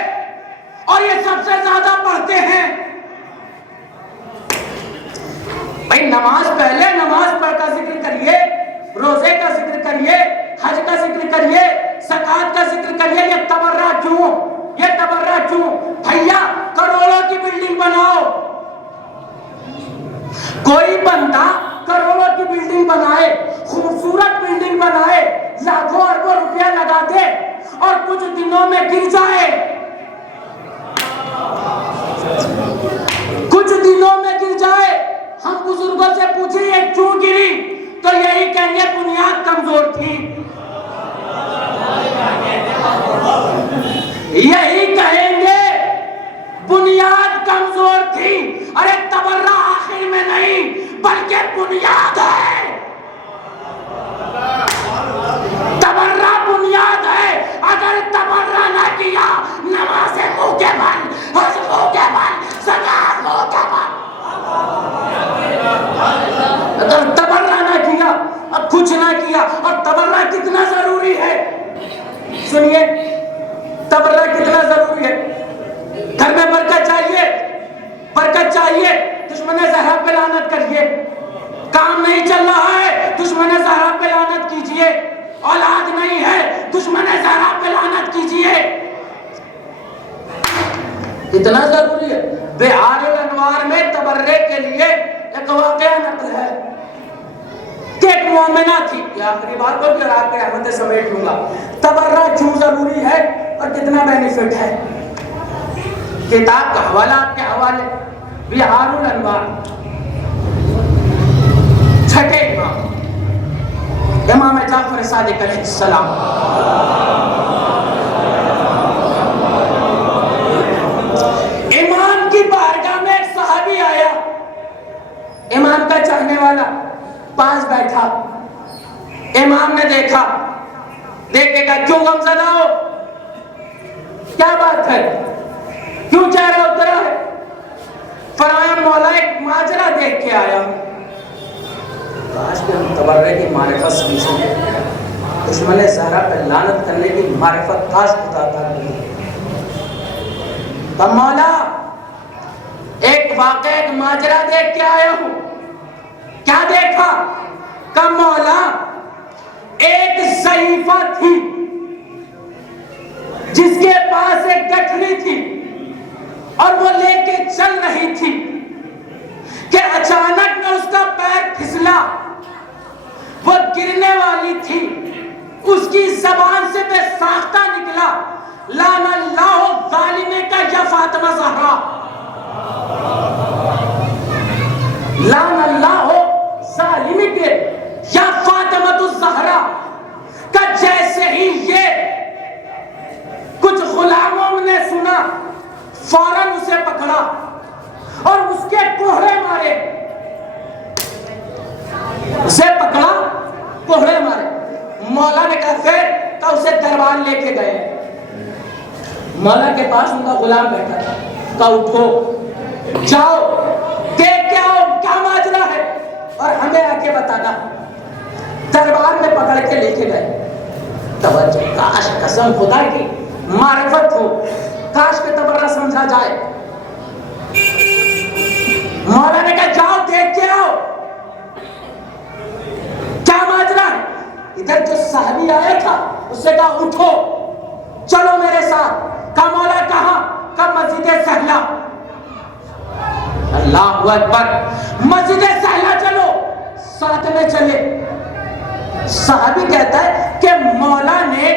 اور یہ سب سے زیادہ پڑھتے ہیں۔ بھائی نماز پہلے، نماز پڑھ کا ذکر کریے، روزے کا ذکر کریے، حج کا ذکر کریے، زکوٰۃ کا ذکر کریے، یہ تبرع کیوں؟ یہ تبرع کیوں؟ بھیا کروڑوں کی بلڈنگ بناؤ، کوئی بندہ کروڑوں کی بلڈنگ بنائے، خوبصورت بلڈنگ بنائے، لاکھوں اربوں روپیہ لگا دے اور کچھ دنوں میں گر جائے، کچھ دنوں میں گر جائے، ہم بزرگوں سے پوچھیں یہ کیوں گری تو یہی کہیں گے بنیاد کمزور تھی، یہی کہیں گے بنیاد کمزور تھی۔ ارے تبرع آخر میں نہیں بلکہ بنیاد ہے، تبرع بنیاد ہے، اگر تبرہ نہ کیا اور کچھ نہ کیا، اور تبرہ کتنا ضروری ہے، سنیے تبرہ کتنا ضروری ہے. گھر میں برکت چاہیے، برکت چاہیے، دشمن زہرا پہ لعنت کریے. کام نہیں چل رہا ہے، دشمن زہرا پہ لعنت کیجئے. اولاد نہیں ہے، دشمن زہرا پہ لعنت کیجئے. اتنا ضروری ہے. بہار الانوار میں تبرے کے لیے ایک واقعہ نقل ہے کہ ایک مومنہ تھی. یہ آخری بات ہوگی اور آپ کے رحمت سمیٹ لوں گا. تبرہ کیوں ضروری ہے اور کتنا بینیفٹ ہے. کتاب کا حوالہ آپ کے حوالے، بہار الانوار، چھٹے امام جعفر صادق علیہ السلام. امام کی بارگاہ میں ایک صحابی آیا، امام کا چاہنے والا پاس بیٹھا. امام نے دیکھا، دیکھ کے کہا کیوں غمزدہ ہو، کیا بات ہے، کیوں چہرہ اترا ہے. فرمایا مولا ایک ماجرا دیکھ کے آیا ہوں. کاش کہ ہم تبرے کی معرفت سمجھیں، دشمن زہرا پہ لعنت کرنے کی معرفت کاش خدا عطا کرے. تو مولا ایک واقعہ، ایک ماجرا دیکھ کے آیا ہوں. کیا دیکھا؟ کہ مولا ایک ضعیفہ تھی جس کے پاس ایک گٹھڑی تھی اور وہ لے کے چل رہی تھی کہ اچانک میں اس کا پیر پھسلا، وہ گرنے والی تھی. اس کی زبان سے بے ساختہ نکلا لعن اللہ ظالمے کا یا فاطمہ زہرا. لعن اللہ ظالمے کے یا فاطمہ الزہرا کا. جیسے ہی یہ کچھ غلاموں نے سنا، فوراً اسے پکڑا اور اس کے کوہڑے مارے. اسے پکڑا، کوہڑے مارے. مولا نے کہا پھر، تو اسے دربار لے کے گئے. مولا کے پاس ان کا غلام بیٹھا تھا. کہا اٹھو، جاؤ دیکھ کے آؤ کیا ماجرا ہے اور ہمیں آ کے بتانا. دربار میں پکڑ کے لے کے گئے. توجہ، کاش قسم خدا کی معرفت ہو، کاش کے تبرہ سمجھا جائے. مولا نے کہا جاؤ دیکھ کے آؤ کیا ماجرا ہے. ادھر جو صحابی آیا تھا اس سے کہا اٹھو چلو میرے ساتھ. کہا مولا کہاں؟ کہا مسجد سہلا. اللہ اکبر، مسجد سہلا چلو. ساتھ میں چلے. صحابی کہتا ہے کہ مولا نے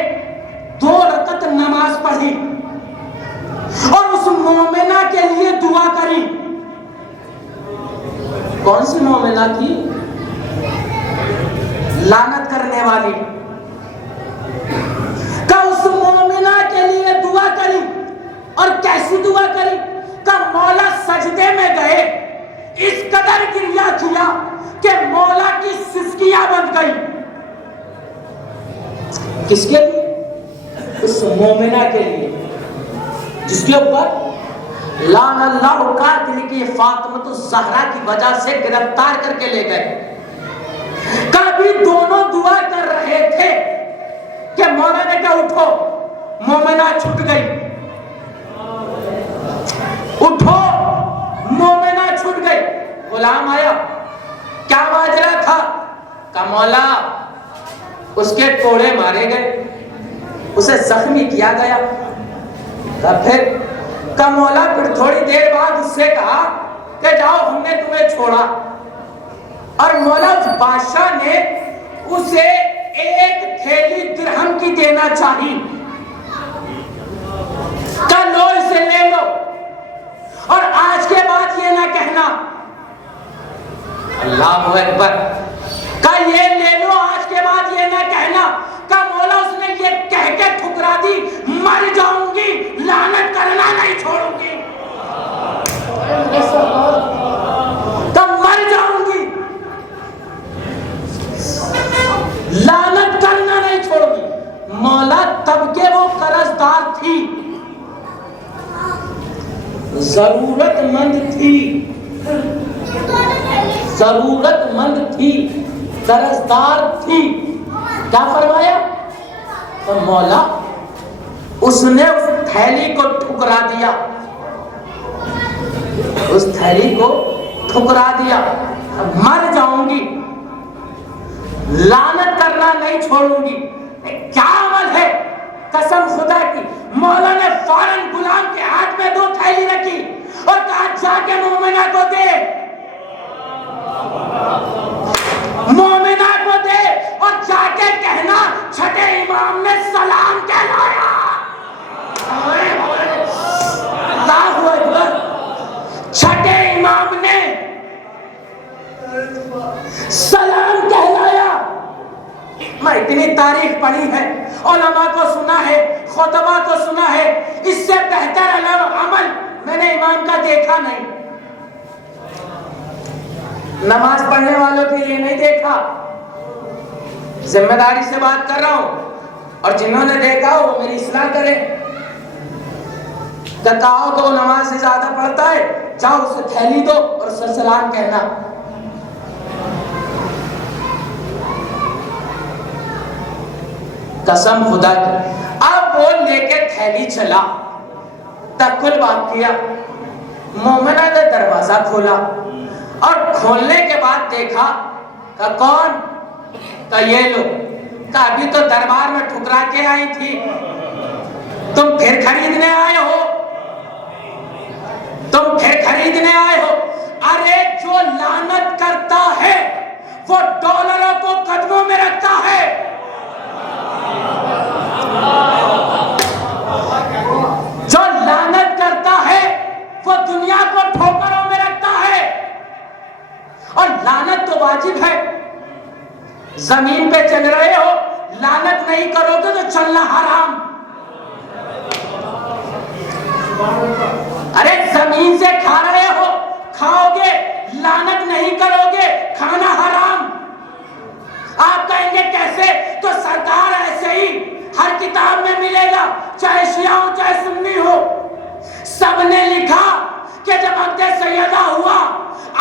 2 رکعت نماز پڑھی اور اس مومنہ کے لیے دعا کری. کون سی مومنہ تھی؟ لعنت کرنے والی. کہ اس مومنہ کے لیے دعا کری. اور کیسی دعا کری؟ کہ مولا سجدے میں گئے، اس قدر گریہ کیا کہ مولا کی سسکیاں بن گئی. کس کے لیے؟ اس مومنہ کے لیے جس کے اوپر لعن اللہ قاتل کی فاطمہ الزہرا کی وجہ سے گرفتار کر کے لے گئے. کبھی دونوں دعا کر رہے تھے کہ مولا نے کہا اٹھو، مومنہ چھٹ گئی. اٹھو، مومنہ چھٹ گئی. غلام آیا، کیا ماجرا تھا؟ کہا مولا اس کے کوڑے مارے گئے، اسے زخمی کیا گیا. کہا پھر؟ کہا مولا پھر تھوڑی دیر بعد اس سے کہا کہ جاؤ ہم نے تمہیں چھوڑا. اور مولا اس بادشاہ نے اسے 1 تھیلی درہم کی دینا چاہی. کہا لو اسے لے لو اور آج کے بعد یہ نہ کہنا. اللہ اکبر. کہا یہ لے لو، آج کے بعد یہ نہ کہنا. کہا مولا اس نے یہ کہہ کے ٹھکرا دی مر جاؤں گی، لعنت کرنا نہیں چھوڑوں گی. کہا مر جاؤں گی، لعنت کرنا نہیں چھوڑوں گی. مولا تب کے وہ قرضدار تھی، ضرورت مند تھی. ضرورت مند تھی، قرضدار تھی. کیا فرمایا؟ تو مولا اس نے اس تھیلی کو ٹھکرا دیا، اس تھیلی کو ٹھکرا دیا. مر جاؤں گی، لعنت کرنا نہیں چھوڑوں گی. کیا عمل ہے قسم خدا کی. مولا نے فوراً غلام کے ہاتھ میں 2 تھیلی رکھی اور کہا جا کے مومنہ کو دے، مومنہ کو دے، اور جا کے کہنا چھٹے امام نے سلام کہلایا. اللہ اکبر. چھٹے امام نے سلام کہلایا. میں اتنی تاریخ پڑھی ہے، علماء کو سنا ہے، خطبہ کو سنا ہے، اس سے بہتر عمل میں نے امام کا دیکھا نہیں. نماز پڑھنے والوں کے لیے نہیں دیکھا. ذمہ داری سے بات کر رہا ہوں، اور جنہوں نے دیکھا ہو وہ میری اصلاح کریں. کہو تو نماز سے زیادہ پڑھتا ہے، جاؤ اسے تھیلی دو اور اسے سلام کہنا. قسم خدا کی. اب وہ لے کے تھیلی چلا، تکل بات کیا. مومنہ نے دروازہ کھولا اور کھولنے کے بعد دیکھا کہ کون؟ کہ یہ لو. کہ ابھی تو دربار میں ٹھکرا کے آئی تھی، تم پھر خریدنے آئے ہو، تم پھر خریدنے آئے ہو. ارے جو لعنت کرتا ہے وہ ڈالروں کو قدموں میں رکھتا ہے. جو لعنت کرتا ہے وہ دنیا کو ٹھوکروں میں رکھتا ہے. اور لعنت تو واجب ہے. زمین پہ چل رہے ہو، لعنت نہیں کرو گے تو چلنا حرام. ارے زمین سے کھا رہے ہو، کھاؤ گے، لعنت نہیں کرو گے، کھانا حرام. آپ کہیں گے کیسے؟ تو سرکار ایسے ہی ہر کتاب میں ملے گا، چاہے شیعہ ہو چاہے سنی ہو. سب نے لکھا کہ جب عقد سیدہ ہوا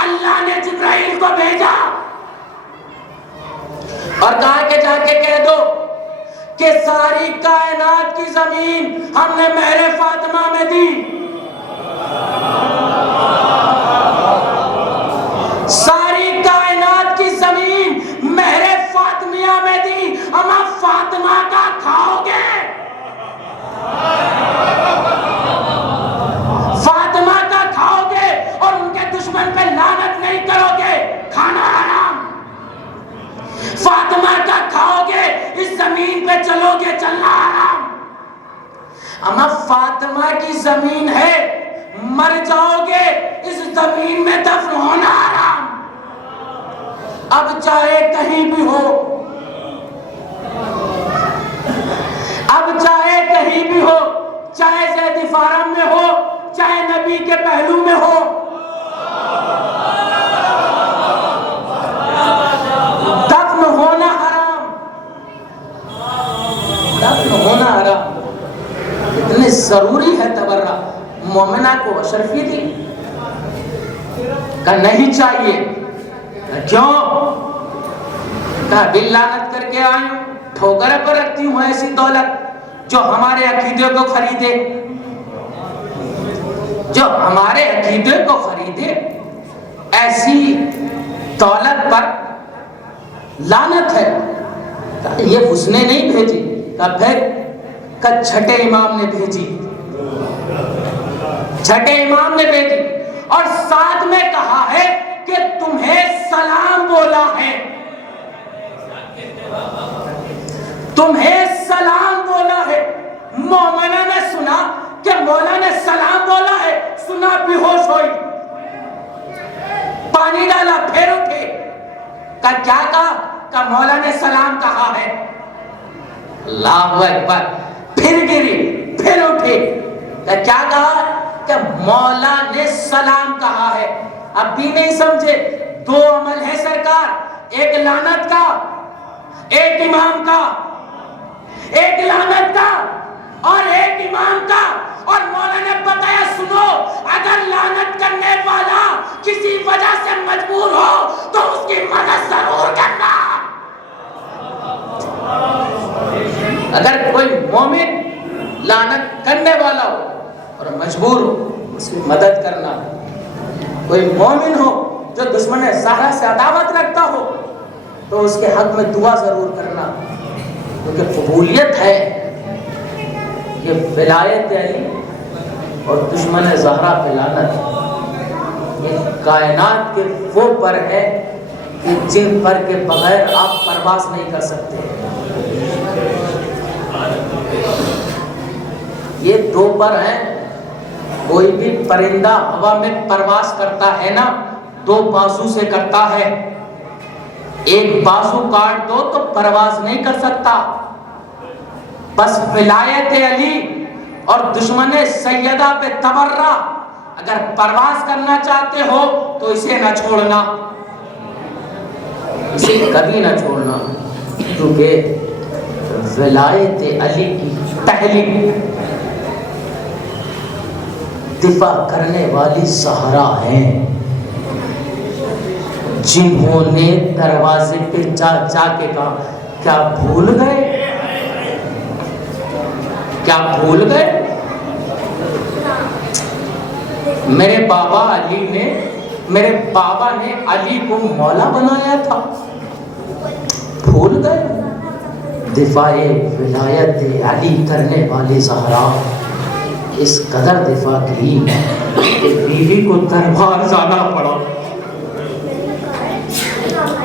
اللہ نے جبرائیل کو بھیجا اور کہا کہ جا کے کہہ دو کہ ساری کائنات کی زمین ہم نے مہر فاطمہ میں دی. ساری کائنات کی زمین مہر فاطمیہ میں دی. ہم آپ فاطمہ کا کھاؤ گے، فاطمہ کا کھاؤ گے، اور ان کے دشمن پہ لعنت نہیں کرو گے، کھانا حرام. فاطمہ کا کھاؤ گے، اس زمین پہ چلو گے، چلنا حرام. اما فاطمہ کی زمین ہے، مر جاؤ گے، اس زمین میں دفن ہونا حرام. اب چاہے کہیں بھی ہو، اب چاہے کہیں بھی ہو، چاہے زید فارم میں ہو، چاہے نبی کے پہلو میں ہو، دفن ہونا حرام، دفن ہونا حرام. اتنے ضروری ہے تبرہ. مومنہ کو اشرفی دی کہ نہیں چاہیے. کیوں؟ کہ بل لعنت کر کے آئی ہوں، ٹھوکرے پر رکھتی ہوں ایسی دولت جو ہمارے عقیدے کو خریدے، جو ہمارے عقیدے کو خریدے. ایسی دولت پر لعنت ہے. یہ اس نے نہیں بھیجی، کہ پھر کہ چھٹے امام نے بھیجی، چھٹے امام نے بھیجی. اور ساتھ میں کہا ہے کہ تمہیں سلام بولا ہے، تمہیں سلام بولا ہے. مومنہ نے سنا کہ مولا نے سلام بولا ہے، سنا بے ہوش ہوئی، پانی ڈالا، پھر اٹھے. کہ کیا کہا؟ کہ مولا نے سلام کہا ہے. اللہ اکبر. پھر گری، پھر اٹھے. کہ کیا کہا؟ کہ مولا نے سلام کہا ہے. اب بھی نہیں سمجھے. 2 عمل ہے سرکار، ایک لعنت کا، ایک امام کا. ایک لعنت کا اور ایک امام کا. اور مولا نے بتایا سنو، اگر لعنت کرنے والا کسی وجہ سے مجبور ہو مومن لعنت کرنے والا ہو اور مجبور ہو اس کی مدد کرنا، کوئی مومن ہو جو دشمن زہرا سے عداوت رکھتا ہو تو اس کے حق میں دعا ضرور کرنا، کیونکہ قبولیت ہے یہ ولایت علی اور دشمن زہرا پہ لعنت، یہ کائنات کے وہ پر ہے کہ جن پر کے بغیر آپ پرواز نہیں کر سکتے۔ یہ دو پر ہیں، کوئی بھی پرندہ ہوا میں پرواز کرتا ہے نا دو بازو سے کرتا ہے، ایک بازو کاٹ دو تو پرواز نہیں کر سکتا۔ بس ولایت علی اور دشمن سیدہ پہ تبرہ اگر پرواز کرنا چاہتے ہو تو اسے نہ چھوڑنا، اسے کبھی نہ چھوڑنا، کیونکہ ولایت علی کی پہلی دفاع کرنے والی زہرا ہیں، جنہوں نے دروازے پہ جا کے کہا کیا بھول گئے، کیا بھول گئے میرے بابا نے علی کو مولا بنایا تھا، بھول گئے؟ دفاع ولایت علی کرنے والی زہرا اس قدر دفاع کی کہ بیوی کو دربار جانا پڑا،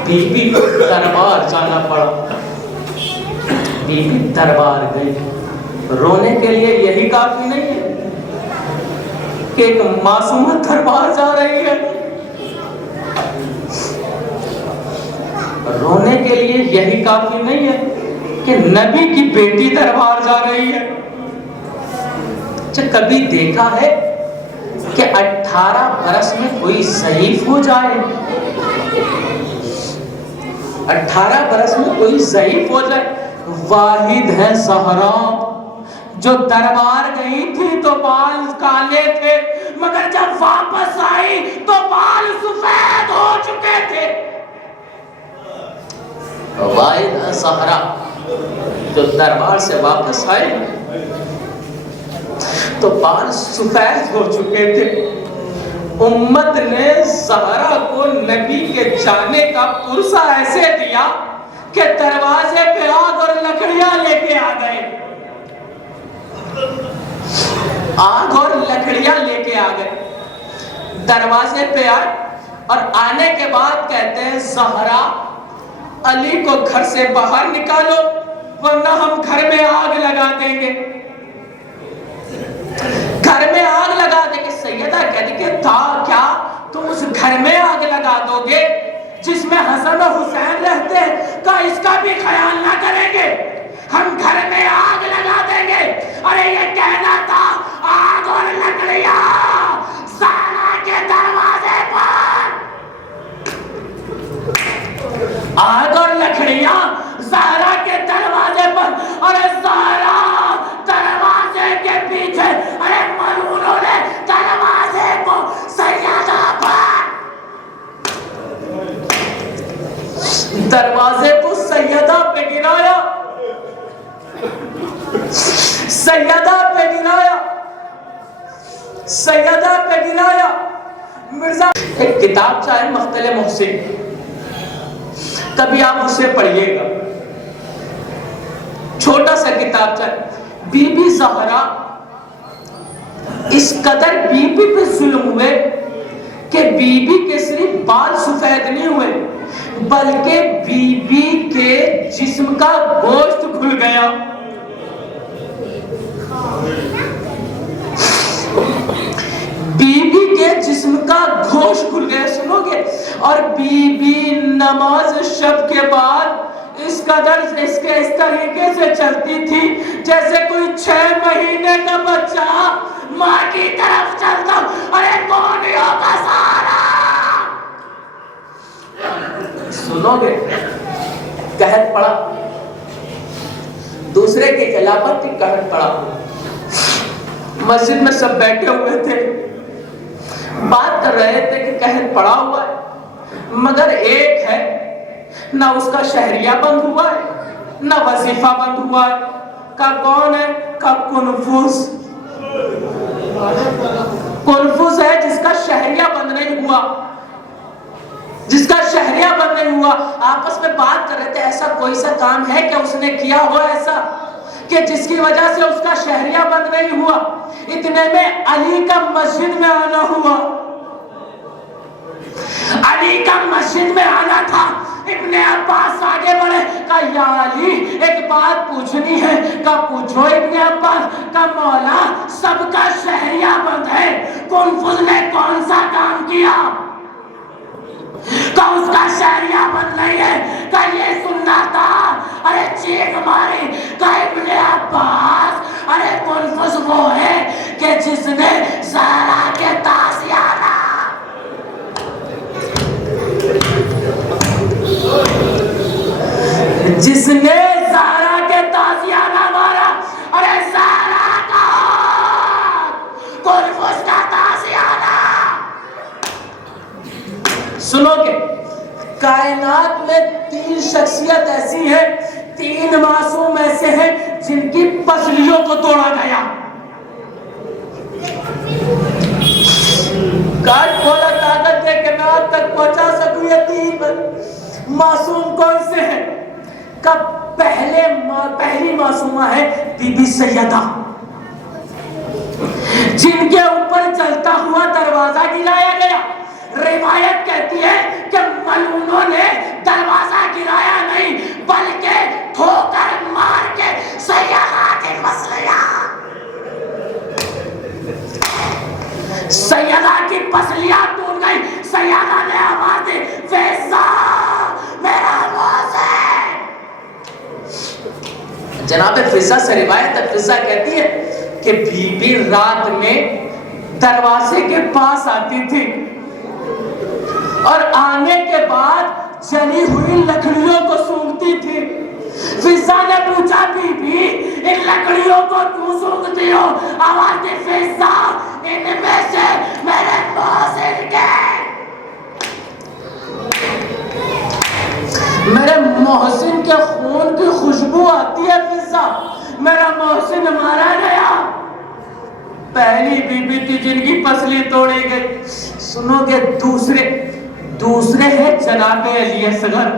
بیوی کو دربار جانا پڑا، بیوی دربار گئی۔ رونے کے لیے یہی کافی نہیں ہے کہ ایک معصومہ دربار جا رہی ہے، رونے کے لیے یہی کافی نہیں ہے کہ نبی کی بیٹی دربار جا رہی ہے۔ کبھی دیکھا ہے کہ 18 برس میں کوئی ضعیف ہو جائے، 18 برس میں کوئی ضعیف ہو جائے؟ واحد ہے زہرا جو دربار گئی تھی تو بال کالے تھے، مگر جب واپس آئی تو بال سفید ہو چکے تھے۔ واحد ہے زہرا جو دربار سے واپس آئی تو بال سفید ہو چکے تھے۔ امت نے زہرا کو نبی کے جانے کا پرسہ ایسے دیا کہ دروازے پہ آگ اور لکڑیاں لے کے آ گئے، آگ اور لکڑیاں لے کے آ گئے، دروازے پہ آئے اور آنے کے بعد کہتے ہیں زہرا علی کو گھر سے باہر نکالو ورنہ ہم گھر میں آگ لگا دیں گے، گھر میں آگ لگا دیں گے۔ سیدہ کہتی کہ کیا تم اس گھر میں آگ لگا دو گے جس میں حسن و حسین رہتے ہیں، کا اس کا بھی خیال نہ کریں گے؟ ہم گھر میں آگ لگا دیں گے۔ ارے یہ کہنا تھا آگ اور لکڑیاں زہرا کے دروازے پر، آگ اور لکڑیاں زہرا کے دروازے پر، ارے زہرا دروازے کے پیچھے، ارے ملعونوں نے دروازے کو سیدہ پر، دروازے کو سیدہ پہ گرایا، سیدہ پہ گرایا، سیدہ پہ گرایا۔ مرزا ایک کتاب چاہے مختل محسن، کبھی آپ اسے پڑھیے گا، چھوٹا سا کتاب چاہے۔ بی بی زہرا اس قدر بی بی پہ ظلم ہوئے کہ بی بی کے صرف بال سفید نہیں ہوئے بلکہ بی بی کے جسم کا گوشت کھل گیا۔ بی بی کے جسم کا گوشت کھل گیا، سنو گے؟ اور بی بی نماز شب کے بعد اس قدر اس طریقے سے چلتی تھی جیسے کوئی 6 مہینے کا بچہ ماں کی طرف چلتا۔ ارے کونیوں کا سہارا، سنو گے؟ قحط پڑا، دوسرے کی خلافت کی قحط پڑا، مسجد میں سب بیٹھے ہوئے تھے، بات کر رہے تھے کہ قحط پڑا ہوا ہے، مگر ایک ہے نہ اس کا شہریہ بند ہوا ہے نہ وظیفہ بند ہوا ہے۔ کا کون ہے؟ کا کنفوس۔ کنفوس ہے جس کا شہریہ بند نہیں ہوا، جس کا شہریہ بند نہیں ہوا۔ آپس میں بات کر رہے تھے ایسا کوئی سا کام ہے کہ اس نے کیا ہو ایسا کہ جس کی وجہ سے اس کا شہریہ بند نہیں ہوا۔ اتنے میں علی کا مسجد میں آنا ہوا، علی کا مسجد میں آنا تھا۔ ابن عباس آگے بڑھے، کہا یا علی ایک بات پوچھنی ہے۔ کہا پوچھو ابن عباس۔ کہا مولا سب کا شہریہ بند ہے، کنفوس نے کون سا کام کیا؟ کہا اس کا شہریہ بند نہیں ہے۔ کہا یہ سننا تھا۔ ارے چیخ ماری۔ کہا ابن عباس ارے کنفوس وہ ہے کہ جس نے زہرا کے تازیانہ جس نے زہرا کے تازیانہ مارا۔ ارے زہرا کا کنفوس کا تازیانہ۔ سنو گے کائنات میں 3 شخصیت ایسی ہیں، 3 معصوم ایسے ہیں جن کی پسلیوں کو توڑا گیا۔ کاٹ کھولا طاقت دے کہ میں آپ تک پہنچا سکوں یہ 3 معصوم کون سے ہیں؟ کا پہلی معصومہ ہے بی بی سیدہ، جن کے اوپر جلتا ہوا دروازہ گرایا گیا۔ روایت کہتی ہے کہ ملعونوں نے دروازہ گرایا نہیں بلکہ ٹھوکر مار کے سیدہ کی پسلیاں، سیدہ کی پسلیاں ٹوٹ گئی۔ سیدہ نے آواز دی فیضا میرا موز ہے۔ جناب فضہ سے روایت ہے، فضہ کہتی ہے کہ بی بی رات میں دروازے کے پاس آتی تھی اور آنے کے بعد جلی ہوئی لکڑیوں کو سونگھتی تھی۔ فضہ نے پوچھا بی بی ان لکڑیوں کو کیوں سونگھتی ہو؟ آواز دی فضہ ان میں سے میرے محسن کے میرے محسن کے خون کی خوشبو آتی ہے۔ فضہ میرا محسن مارا گیا۔ پہلی بی بی تھی جن کی پسلی توڑی گئی۔ سنو گے دوسرے ہے جناب علی اصغر۔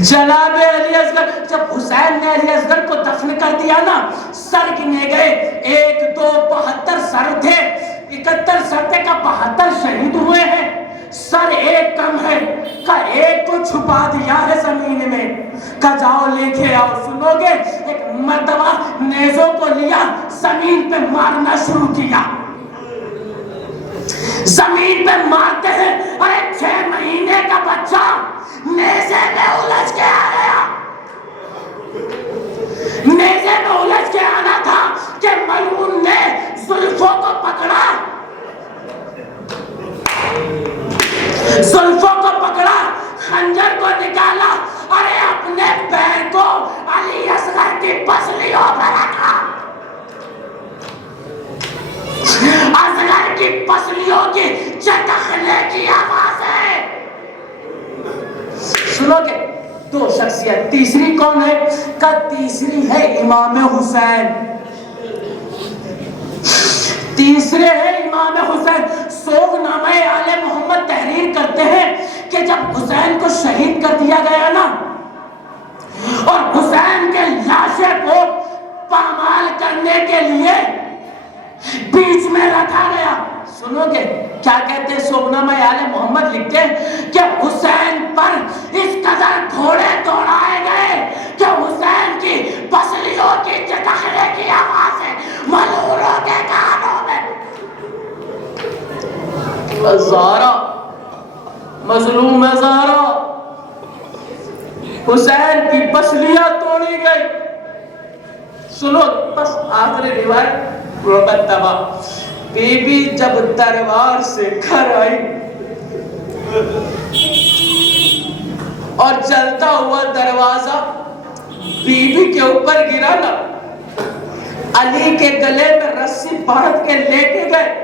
جناب علی اصغر جب حسین نے علی اصغر کو دفن کر دیا نا، سر گنے گئے، 1 2 72 سر تھے، 71 سر تھے، کا 72 شہید ہوئے ہیں۔ سر ایک کم ہے، کا ایک کو چھپا دیا ہے زمین میں، کا جاؤ لے کے آؤ۔ سنو گے ایک مرتبہ نیزوں کو لیا، زمین پہ مارنا شروع کیا، زمین پہ مارتے ہیں۔ ارے 6 مہینے کا بچہ نیزے میں الجھ کے آ گیا، نیزے میں الجھ کے آنا تھا کہ ملعون نے زلفوں کو پکڑا، زلفوں کو پکڑا، خنجر کو نکالا، ارے اپنے پیر کو علی اصغر کی پسلیوں پر رکھا۔ اصغر کی پسلیوں کی چٹخنے کی آواز ہے۔ سنو گے 2 شخصیت، تیسری کون ہے؟ کا تیسری ہے امام حسین، تیسرے ہے امام حسین۔ سوگنامہ آل محمد تحریر کرتے ہیں کہ جب حسین کو شہید کر دیا گیا نا اور حسین کے لاشے کو پامال کرنے کے لیے بیچ میں رکھا گیا، سنو گے کیا کہتے ہیں سوگنامہ آل محمد لکھتے ہیں کہ حسین پر اس قدر گھوڑے دوڑائے گئے کہ حسین کی پسلیوں کی چٹخنے کی آوازیں ملعونوں کے کانوں میں۔ زہرا مظلوم زہرا، حسین کی پسلیاں توڑی گئی۔ سنو بس آخری روایت مرتبہ بی بی جب دربار سے گھر آئی اور چلتا ہوا دروازہ بی بی کے اوپر گرا نا، علی کے گلے میں رسی باندھ کے لے کے گئے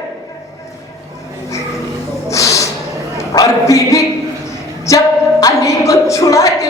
اور بی بی جب علی کو چھڑا کے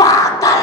72